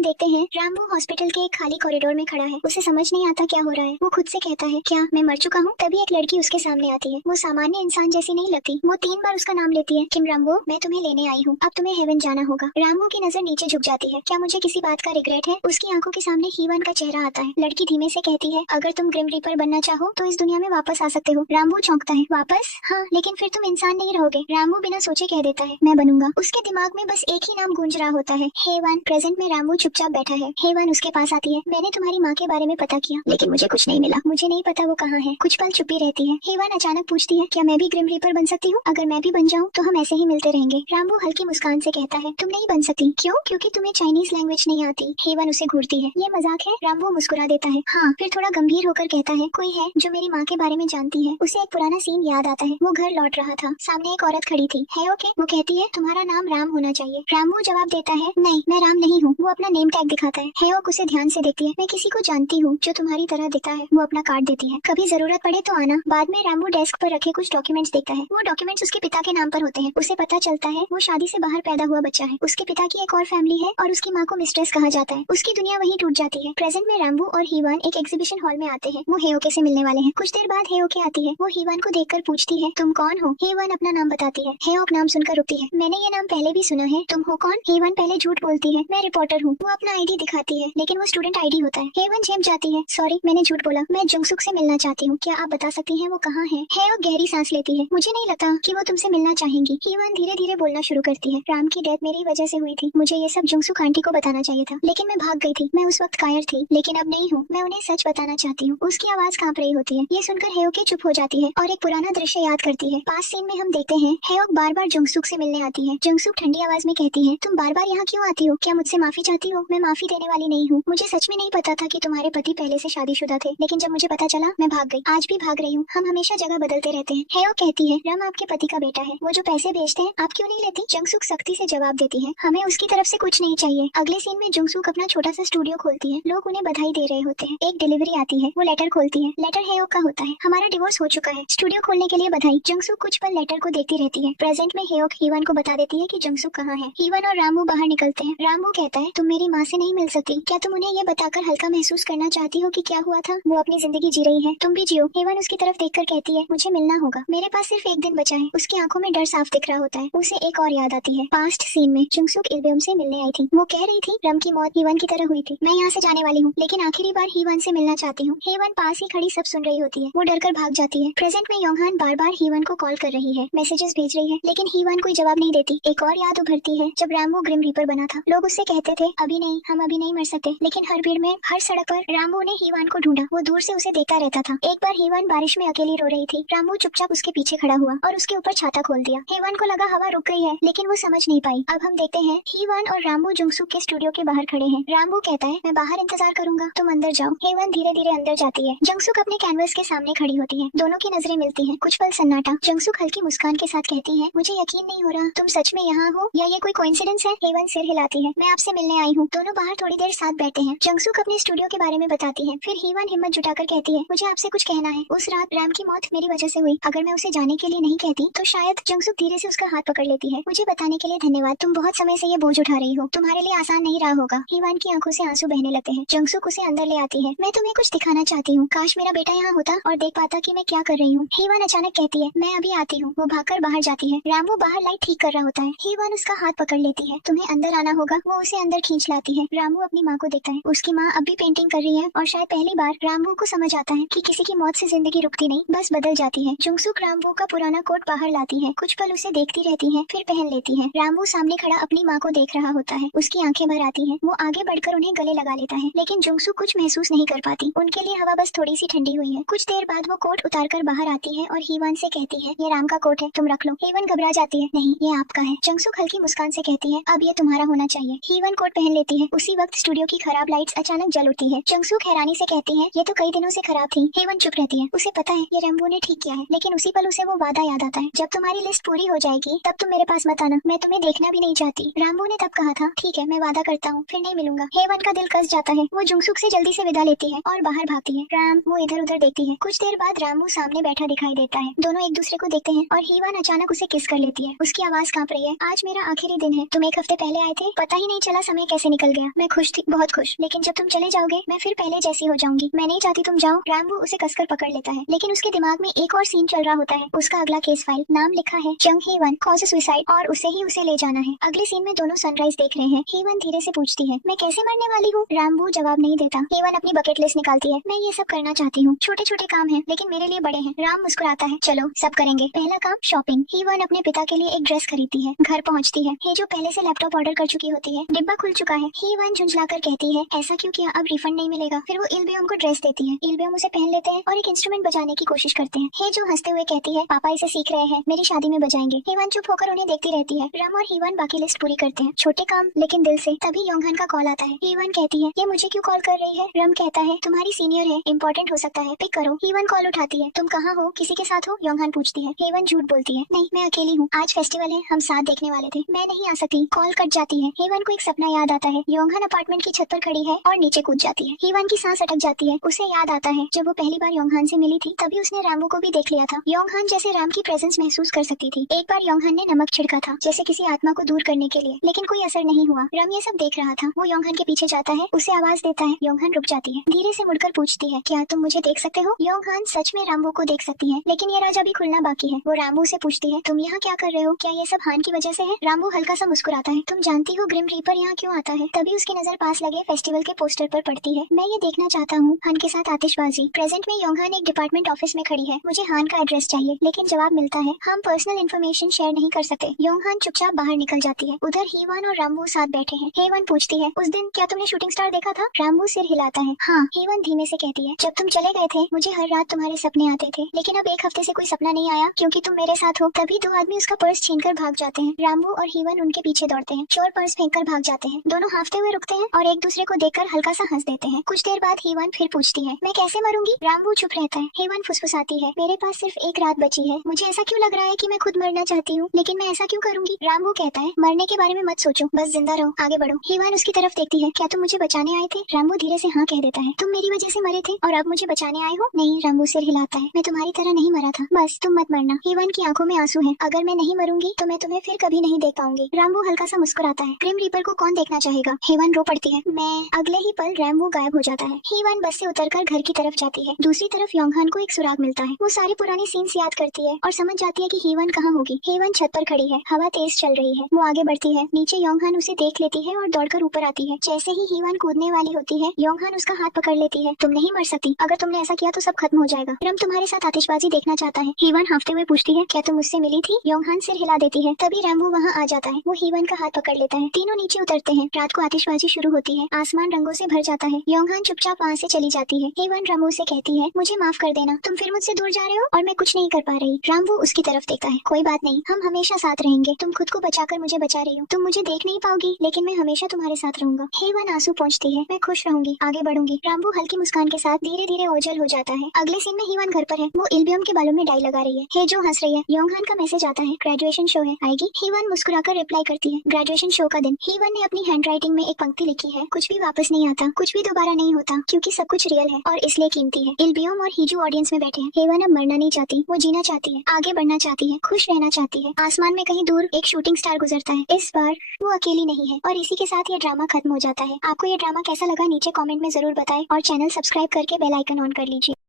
देखते हैं रामबू हॉस्पिटल के एक खाली कॉरिडोर में खड़ा है। उसे समझ नहीं आता क्या हो रहा है। वो खुद से कहता है, क्या मैं मर चुका हूँ। तभी एक लड़की उसके सामने आती है। वो सामान्य इंसान जैसी नहीं लगती। वो 3 बार उसका नाम लेती है, किम रामबू, मैं तुम्हें लेने आई हूँ, अब तुम्हें हेवन जाना होगा। रामबू की नजर नीचे झुक जाती है। क्या मुझे किसी बात का रिग्रेट है। उसकी आंखों के सामने हीवन का चेहरा आता है। लड़की धीमे से कहती है, अगर तुम ग्रिम रीपर बनना चाहो तो इस दुनिया में वापस आ सकते हो। रामबू चौंकता है। वापस? हाँ, लेकिन फिर तुम इंसान नहीं रहोगे। रामबू बिना सोचे कह देता है, मैं बनूंगा। उसके दिमाग में बस एक ही नाम गूंज रहा होता है, हेवन। प्रेजेंट में रामबू चुपचाप बैठा है। हेवन उसके पास आती है। मैंने तुम्हारी माँ के बारे में पता किया, लेकिन मुझे कुछ नहीं मिला। मुझे नहीं पता वो कहाँ है। कुछ पल चुपी रहती है। हेवन अचानक पूछती है, क्या मैं भी ग्रिम रीपर बन सकती हूँ। अगर मैं भी बन जाऊँ तो हम ऐसे ही मिलते रहेंगे। रामबू हल्की मुस्कान से कहता है, तुम नहीं बन सकती। क्यों? क्योंकि तुम्हें चाइनीज लैंग्वेज नहीं आती। हेवन उसे घूरती है। ये मजाक है। रामबू मुस्कुरा देता है। हाँ। फिर थोड़ा गंभीर होकर कहता है, कोई है जो मेरी माँ के बारे में जानती है। उसे एक पुराना सीन याद आता है। वो घर लौट रहा था, सामने एक औरत खड़ी थी। है ओके। वो कहती है, तुम्हारा नाम राम होना चाहिए। रामबू जवाब देता है, नहीं, मैं राम नहीं हूँ। वो अपना नेम टैग दिखाता है। हेयोक उसे ध्यान से देखती है। मैं किसी को जानती हूँ जो तुम्हारी तरह दिखता है। वो अपना कार्ड देती है, कभी जरूरत पड़े तो आना। बाद में रामबू डेस्क पर रखे कुछ डॉक्यूमेंट्स देखता है। वो डॉक्यूमेंट्स उसके पिता के नाम पर होते हैं। उसे पता चलता है वो शादी से बाहर पैदा हुआ बच्चा है। उसके पिता की एक और फैमिली है और उसकी माँ को मिस्ट्रेस कहा जाता है। उसकी दुनिया वहीं टूट जाती है। प्रेजेंट में रामबू और हीवान एक एग्जीबिशन हॉल में आते हैं। वो हेयोके से मिलने वाले हैं। कुछ देर बाद हेयोके आती है। वो हीवान को देखकर पूछती है, तुम कौन हो। हीवान अपना नाम बताती है। हेयोक नाम सुनकर रुकती है। मैंने ये नाम पहले भी सुना है, तुम हो कौन। हीवान पहले झूठ बोलती है, मैं रिपोर्टर हूँ। वो अपना आईडी दिखाती है, लेकिन वो स्टूडेंट आईडी होता है। हेवन झेप जाती है, सॉरी मैंने झूठ बोला, मैं जंगसुक से मिलना चाहती हूँ, क्या आप बता सकती हैं वो कहाँ है। हेयोक गहरी सांस लेती है, मुझे नहीं लगता कि वो तुमसे मिलना चाहेंगी। हीवन धीरे धीरे बोलना शुरू करती है, राम की डेथ मेरी वजह से हुई थी। मुझे ये सब जंगसुक आंटी को बताना चाहिए था, लेकिन मैं भाग गई थी। मैं उस वक्त कायर थी, लेकिन अब नहीं हूँ। मैं उन्हें सच बताना चाहती हूँ। उसकी आवाज कांप रही होती है। ये सुनकर हेयोके चुप हो जाती है और एक पुराना दृश्य याद करती है। पास सीन में हम देखते हैं हेयोक बार बार जंगसुक से मिलने आती है। जंगसुक ठंडी आवाज में कहती है, तुम बार बार यहाँ क्यों आती हो, क्या मुझसे माफी चाहती हो। मैं माफी देने वाली नहीं हूँ। मुझे सच में नहीं पता था कि तुम्हारे पति पहले से शादीशुदा थे, लेकिन जब मुझे पता चला मैं भाग गई। आज भी भाग रही हूँ। हम हमेशा जगह बदलते रहते हैं। हेयोक कहती है, रम आपके पति का बेटा है, वो जो पैसे भेजते हैं आप क्यों नहीं लेती। जंगसुक सख्ती से जवाब देती है, हमें उसकी तरफ से कुछ नहीं चाहिए। अगले सीन में जंगसुक अपना छोटा सा स्टूडियो खोलती है। लोग उन्हें बधाई दे रहे होते हैं। एक डिलीवरी आती है। वो लेटर खोलती है। लेटर हेयोक का होता है, हमारा डिवोर्स हो चुका है, स्टूडियो खोलने के लिए बधाई। जंगसुक कुछ पल लेटर को देखती रहती है। प्रेजेंट में हेयोक हीवन को बता देती है कि जंगसुक कहाँ है। हीवन और रामू बाहर निकलते हैं। रामू कहता है, तुम मेरी माँ से नहीं मिल सकती, क्या तुम उन्हें ये बताकर हल्का महसूस करना चाहती हो कि क्या हुआ था। वो अपनी जिंदगी जी रही है, तुम भी जियो। हेवन उसकी तरफ देखकर कहती है, मुझे मिलना होगा, मेरे पास सिर्फ एक दिन बचा है। उसकी आंखों में डर साफ दिख रहा होता है। उसे एक और याद आती है। पास्ट सीन में जंगसुक इल्बेम से मिलने आई थी। वो कह रही थी रम की मौत हीवन की तरह हुई थी। मैं यहाँ से जाने वाली हूँ, लेकिन आखिरी बार हीवन से मिलना चाहती हूँ। हेवन पास ही खड़ी सब सुन रही होती है। वो डरकर भाग जाती है। प्रेजेंट में योंगहान बार बार हीवन को कॉल कर रही है, मैसेजेस भेज रही है, लेकिन हीवन कोई जवाब नहीं देती। एक और याद उभरती है, जब रामू ग्रिम रीपर बना था। लोग उससे कहते थे, अभी नहीं, हम अभी नहीं मर सकते, लेकिन हर भीड़ में, हर सड़क पर रामू ने हीवन को ढूंढा। वो दूर से उसे देखता रहता था। एक बार हीवन बारिश में अकेली रो रही थी। रामू चुपचाप उसके पीछे खड़ा हुआ और उसके ऊपर छाता खोल दिया। हीवन को लगा हवा रुक गई है, लेकिन वो समझ नहीं पाई। अब हम देखते हैं हीवन और रामू जंगसुक के स्टूडियो के बाहर खड़े हैं। रामू कहता है, मैं बाहर इंतजार करूंगा, तुम अंदर जाओ। हेवन धीरे धीरे अंदर जाती है। जंगसुक अपने कैनवस के सामने खड़ी होती है। दोनों की नजरें मिलती हैं। कुछ पल सन्नाटा। जंगसुक हल्की मुस्कान के साथ कहती है, मुझे यकीन नहीं हो रहा, तुम सच में यहाँ हो या ये कोई कोइंसिडेंस है। हेवन सिर हिलाती है, मैं आपसे मिलने आई हूँ। दोनों बाहर थोड़ी देर साथ बैठते हैं। जंगसुक अपने स्टूडियो के बारे में बताती है। फिर हीवन हिम्मत जुटाकर कहती है, मुझे आपसे कुछ कहना है। उस रात रैम की मौत मेरी वजह से हुई। अगर मैं उसे जाने के लिए नहीं कहती तो शायद। जंगसुक धीरे से उसका हाथ पकड़ लेती है। मुझे बताने के लिए धन्यवाद, तुम बहुत समय से ये बोझ उठा रही हो, तुम्हारे लिए आसान नहीं रहा होगा। हीवन की आंखों से आंसू बहने लगते हैं। जंगसुक उसे अंदर ले आती है। मैं तुम्हें कुछ दिखाना चाहती हूँ, काश मेरा बेटा यहाँ होता और देख पाता कि मैं क्या कर रही हूँ। हीवन अचानक कहती है, मैं अभी आती हूँ। वो भागकर बाहर जाती है। रामू बाहर लाइट ठीक कर रहा होता है। हीवन उसका हाथ पकड़ लेती है, तुम्हें अंदर आना होगा। वो उसे अंदर खींच लाती है। रामू अपनी माँ को देखता है। उसकी माँ अब भी पेंटिंग कर रही है और शायद पहली बार रामू को समझ आता है कि किसी की मौत से जिंदगी रुकती नहीं, बस बदल जाती है। जंगसुक रामू का पुराना कोट बाहर लाती है। कुछ पल उसे देखती रहती है, फिर पहन लेती है। रामू सामने खड़ा अपनी माँ को देख रहा होता है। उसकी आंखें भर आती हैं। वो आगे बढ़कर उन्हें गले लगा लेता है, लेकिन जंगसुक कुछ महसूस नहीं कर पाती। उनके लिए हवा बस थोड़ी सी ठंडी हुई है। कुछ देर बाद वो कोट उतारकर बाहर आती है और हीवन से कहती है, ये राम का कोट है, तुम रख लो। हीवन घबरा जाती है, नहीं ये आपका है। जंगसुक हल्की मुस्कान मुस्कान से कहती है अब ये तुम्हारा होना चाहिए। हीवन कोट पहन लेती है। उसी वक्त स्टूडियो की खराब लाइट्स अचानक जल उठती है। जंगसूक हैरानी से कहती है ये तो कई दिनों से खराब थी। हीवन चुप रहती है। उसे पता है ये रैम्बो ने ठीक किया है, लेकिन उसी पल उसे वो वादा याद आता है, जब तुम्हारी लिस्ट पूरी हो जाएगी तब तुम मेरे पास मत आना, मैं तुम्हें देखना भी नहीं चाहती। रैम्बो ने तब कहा था ठीक है मैं वादा करता हूँ, फिर नहीं मिलूंगा। हेवन का दिल कस जाता है। वो जुंगसुक से जल्दी से विदा लेती है और बाहर भागती है। रैम वो इधर उधर देखती है। कुछ देर बाद रैम्बो सामने बैठा दिखाई देता है। दोनों एक दूसरे को देखते हैं और हीवन अचानक उसे किस कर लेती है। उसकी आवाज कांप रही है। आज मेरा आखिरी दिन है, तुम एक हफ्ते पहले आए थे, पता ही नहीं चला समय कैसे निकल गया। मैं खुश थी, बहुत खुश, लेकिन जब तुम चले जाओगे मैं फिर पहले जैसी हो जाऊंगी। मैं नहीं चाहती तुम जाओ। रैम्बो उसे कसकर पकड़ लेता है, लेकिन उसके दिमाग में एक और सीन चल रहा होता है। उसका अगला केस फाइल, नाम लिखा है जंग हीवन कॉज सुसाइड, और उसे ही उसे ले जाना है। अगले सीन में दोनों सनराइज देख रहे हैं। हीवन धीरे से पूछती है मैं कैसे मरने वाली हूँ। रैम्बो जवाब नहीं देता। हीवन अपनी बकेट लिस्ट निकालती है। मैं ये सब करना चाहती हूँ, छोटे छोटे काम हैं लेकिन मेरे लिए बड़े हैं। राम मुस्कुराता है, चलो सब करेंगे। पहला काम शॉपिंग। हीवन अपने पिता के लिए एक ड्रेस खरीदती है। घर पहुँचती है। हे जो पहले से लैपटॉप ऑर्डर कर चुकी होती है। डिब्बा खुल चुका है। हीवन झुंझलाकर कहती है ऐसा क्यों किया, अब रिफंड नहीं मिलेगा। फिर वो इल्बियम को ड्रेस देती है। इल्बियम उसे पहन लेते हैं और एक इंस्ट्रूमेंट बजाने की कोशिश करते हैं। हे जो हंसते हुए कहती है पापा इसे सीख रहे हैं, मेरी शादी में बजाएंगे। हीवन चुप होकर उन्हें देखती रहती है। रम और हीवन बाकी लिस्ट पूरी करते हैं, छोटे काम लेकिन दिल से। तभी योंगहन का कॉल आता है। हीवन कहती है ये मुझे क्यों कॉल कर रही है। रम कहता है तुम्हारी सीनियर है, इंपॉर्टेंट हो सकता है, पिक करो। हीवन कॉल उठाती है। तुम कहाँ हो, किसी के साथ हो। योंगहन पूछती है। हीवन झूठ बोलती है, नहीं मैं अकेली हूँ, आज फेस्टिवल है, हम साथ देखने वाले थे, मैं नहीं आ सकती। कॉल कट जाती है। हीवन को एक सपना याद आता है। योंगहन अपार्टमेंट की छत पर खड़ी है और नीचे कूद जाती है। हीवन की सांस अटक जाती है। उसे याद आता है जब वो पहली बार योंगहन से मिली थी, तभी उसने रैम्बो को भी देख लिया था। योंगहन जैसे रैम की प्रेजेंस महसूस कर सकती थी। एक बार योंगहन ने नमक छिड़का था, जैसे किसी आत्मा को दूर करने के लिए, लेकिन कोई असर नहीं हुआ। रम ये सब देख रहा था। वो योंगहन के पीछे जाता है, उसे आवाज देता है। योंगहन रुक जाती है, धीरे से मुड़कर पूछती है क्या तुम मुझे देख सकते हो। योंगहन सच में रैम्बो को देख सकती है, लेकिन ये राज अभी खुलना बाकी है। वो रैम्बो से पूछती है तुम यहाँ क्या कर रहे हो, क्या ये सब हान की वजह से है। रैम्बो हल्का सा मुस्कुराता है। तुम जानती हो ग्रिम रीपर यहाँ क्यों आता है। तभी उसकी नजर पास लगे फेस्टिवल के पोस्टर पर पड़ती है। मैं ये देखना चाहता हूँ हान के साथ आतिशबाजी। प्रेजेंट में योंगहन एक डिपार्टमेंट ऑफिस में खड़ी है। मुझे हान का एड्रेस चाहिए, लेकिन जवाब मिलता है हम पर्सनल इन्फॉर्मेशन शेयर नहीं कर सकते। योंगहन चुपचाप बाहर निकल जाती है। उधर हीवन और रैम्बो साथ बैठे हैं। हेवन पूछती है उस दिन क्या तुमने शूटिंग स्टार देखा था। रैम्बो सिर हिलाता है हाँ। हेवन धीमे से कहती है जब तुम चले गए थे मुझे हर रात तुम्हारे सपने आते थे, लेकिन अब एक हफ्ते से कोई सपना नहीं आया क्योंकि तुम मेरे साथ हो। तभी दो आदमी उसका पर्स छीनकर भाग जाते हैं। रैम्बो और हीवन उनके पीछे दौड़ते हैं। चोर पर्स फेंक कर भाग जाते हैं। दोनों हाफते हुए रुकते हैं और एक दूसरे को देखकर हल्का सा हंस देते हैं। कुछ देर बाद हीवन फिर पूछती है मैं कैसे मरूंगी। रैम्बो चुप रहता है। हेवन फुसफुसाती है मेरे पास सिर्फ एक रात बची है, मुझे ऐसा क्यों लग रहा है कि मैं खुद मरना चाहती हूँ, लेकिन मैं ऐसा क्यों करूंगी। रैम्बो कहता है मरने के बारे में मत सोचो, बस जिंदा रहो, आगे बढ़ो। हीवन उसकी तरफ देखती है क्या तुम मुझे बचाने आए थे। रैम्बो धीरे से हाँ कह देता है तुम मेरी वजह से मरे थे और अब मुझे बचाने आए हो। नहीं। रैम्बो सिर हिलाता है मैं तुम्हारी तरह नहीं मरा था, बस तुम मत मरना। हीवन की आंखों में आंसू है। अगर मैं नहीं मरूंगी तो मैं तुम्हें फिर कभी नहीं देख पाऊंगी। रैम्बो हल्का सा मुस्कुराता है। ग्रिम रीपर को कौन देखना चाहेगा। हीवन रो पड़ती है मैं। अगले ही पल रैम्बो गायब हो जाता है। हीवन बस से उतरकर घर की तरफ जाती है। दूसरी तरफ योंगहन को एक सुराग मिलता है। वो सारी पुरानी सीन्स याद करती है और समझ जाती है कि हीवन कहाँ होगी। हीवन छत पर खड़ी है, हवा तेज चल रही है। वो आगे बढ़ती है। नीचे योंगहन उसे देख लेती है और दौड़कर ऊपर आती है। जैसे ही हीवन कूदने वाली होती है योंगहन उसका हाथ पकड़ लेती है। तुम नहीं मर सकती, अगर तुमने ऐसा किया तो सब खत्म हो जाएगा। रम तुम्हारे साथ आतिशबाजी देखना चाहता है। हीवन हाफते हुए पूछती है क्या तुम मुझसे मिली थी। योंगहन सिर हिला देती है। तभी रैम्बो वहाँ आ जाता है। वो हीवन का हाथ पकड़ लेता है। तीनों नीचे उतरते हैं। रात को आतिशबाजी शुरू होती है। आसमान रंगों से भर जाता है। योंगहन चुपचाप वहाँ से चली जाती है। हीवन रैम्बो से कहती है मुझे माफ कर देना, तुम फिर मुझसे दूर जा रहे हो और मैं कुछ नहीं कर पा रही। रैम्बो उसकी तरफ देखता है कोई बात नहीं, हम हमेशा साथ रहेंगे। तुम खुद को बचाकर मुझे बचा रही हो। तुम मुझे देख नहीं पाओगी लेकिन मैं हमेशा तुम्हारे साथ रहूंगा। हेवन आंसू पहुँचती है मैं खुश रहूंगी, आगे बढ़ूंगी। रैम्बो हल्की मुस्कान के साथ धीरे धीरे ओझल हो जाता है। अगले सीन में हीवन घर पर है। वो इल्बियम के बालों में डाई लगा रही है। हे जो हंस रही है। योंगहन का मैसेज आता है ग्रेजुएशन शो है, आएगी। हीवन मुस्कुराकर रिप्लाई करती है ग्रेजुएशन शो का दिन। हीवन ने अपनी हैंडराइटिंग में एक पंक्ति लिखी है कुछ भी वापस नहीं आता, कुछ भी दोबारा नहीं होता, क्योंकि सब कुछ रियल है और इसलिए कीमती है। इल्बियम और हीजू ऑडियंस में बैठे हैं। हेवन अब मरना नहीं चाहती, वो जीना चाहती है, आगे बढ़ना चाहती है, खुश रहना चाहती है। आसमान में कहीं दूर एक शूटिंग स्टार गुजरता है। इस बार वो अकेली नहीं है। और इसी के साथ ये ड्रामा खत्म हो जाता है। आपको ये ड्रामा कैसा लगा नीचे कमेंट में जरूर बताएं और चैनल सब्सक्राइब करके बेल आइकन ऑन कर लीजिए।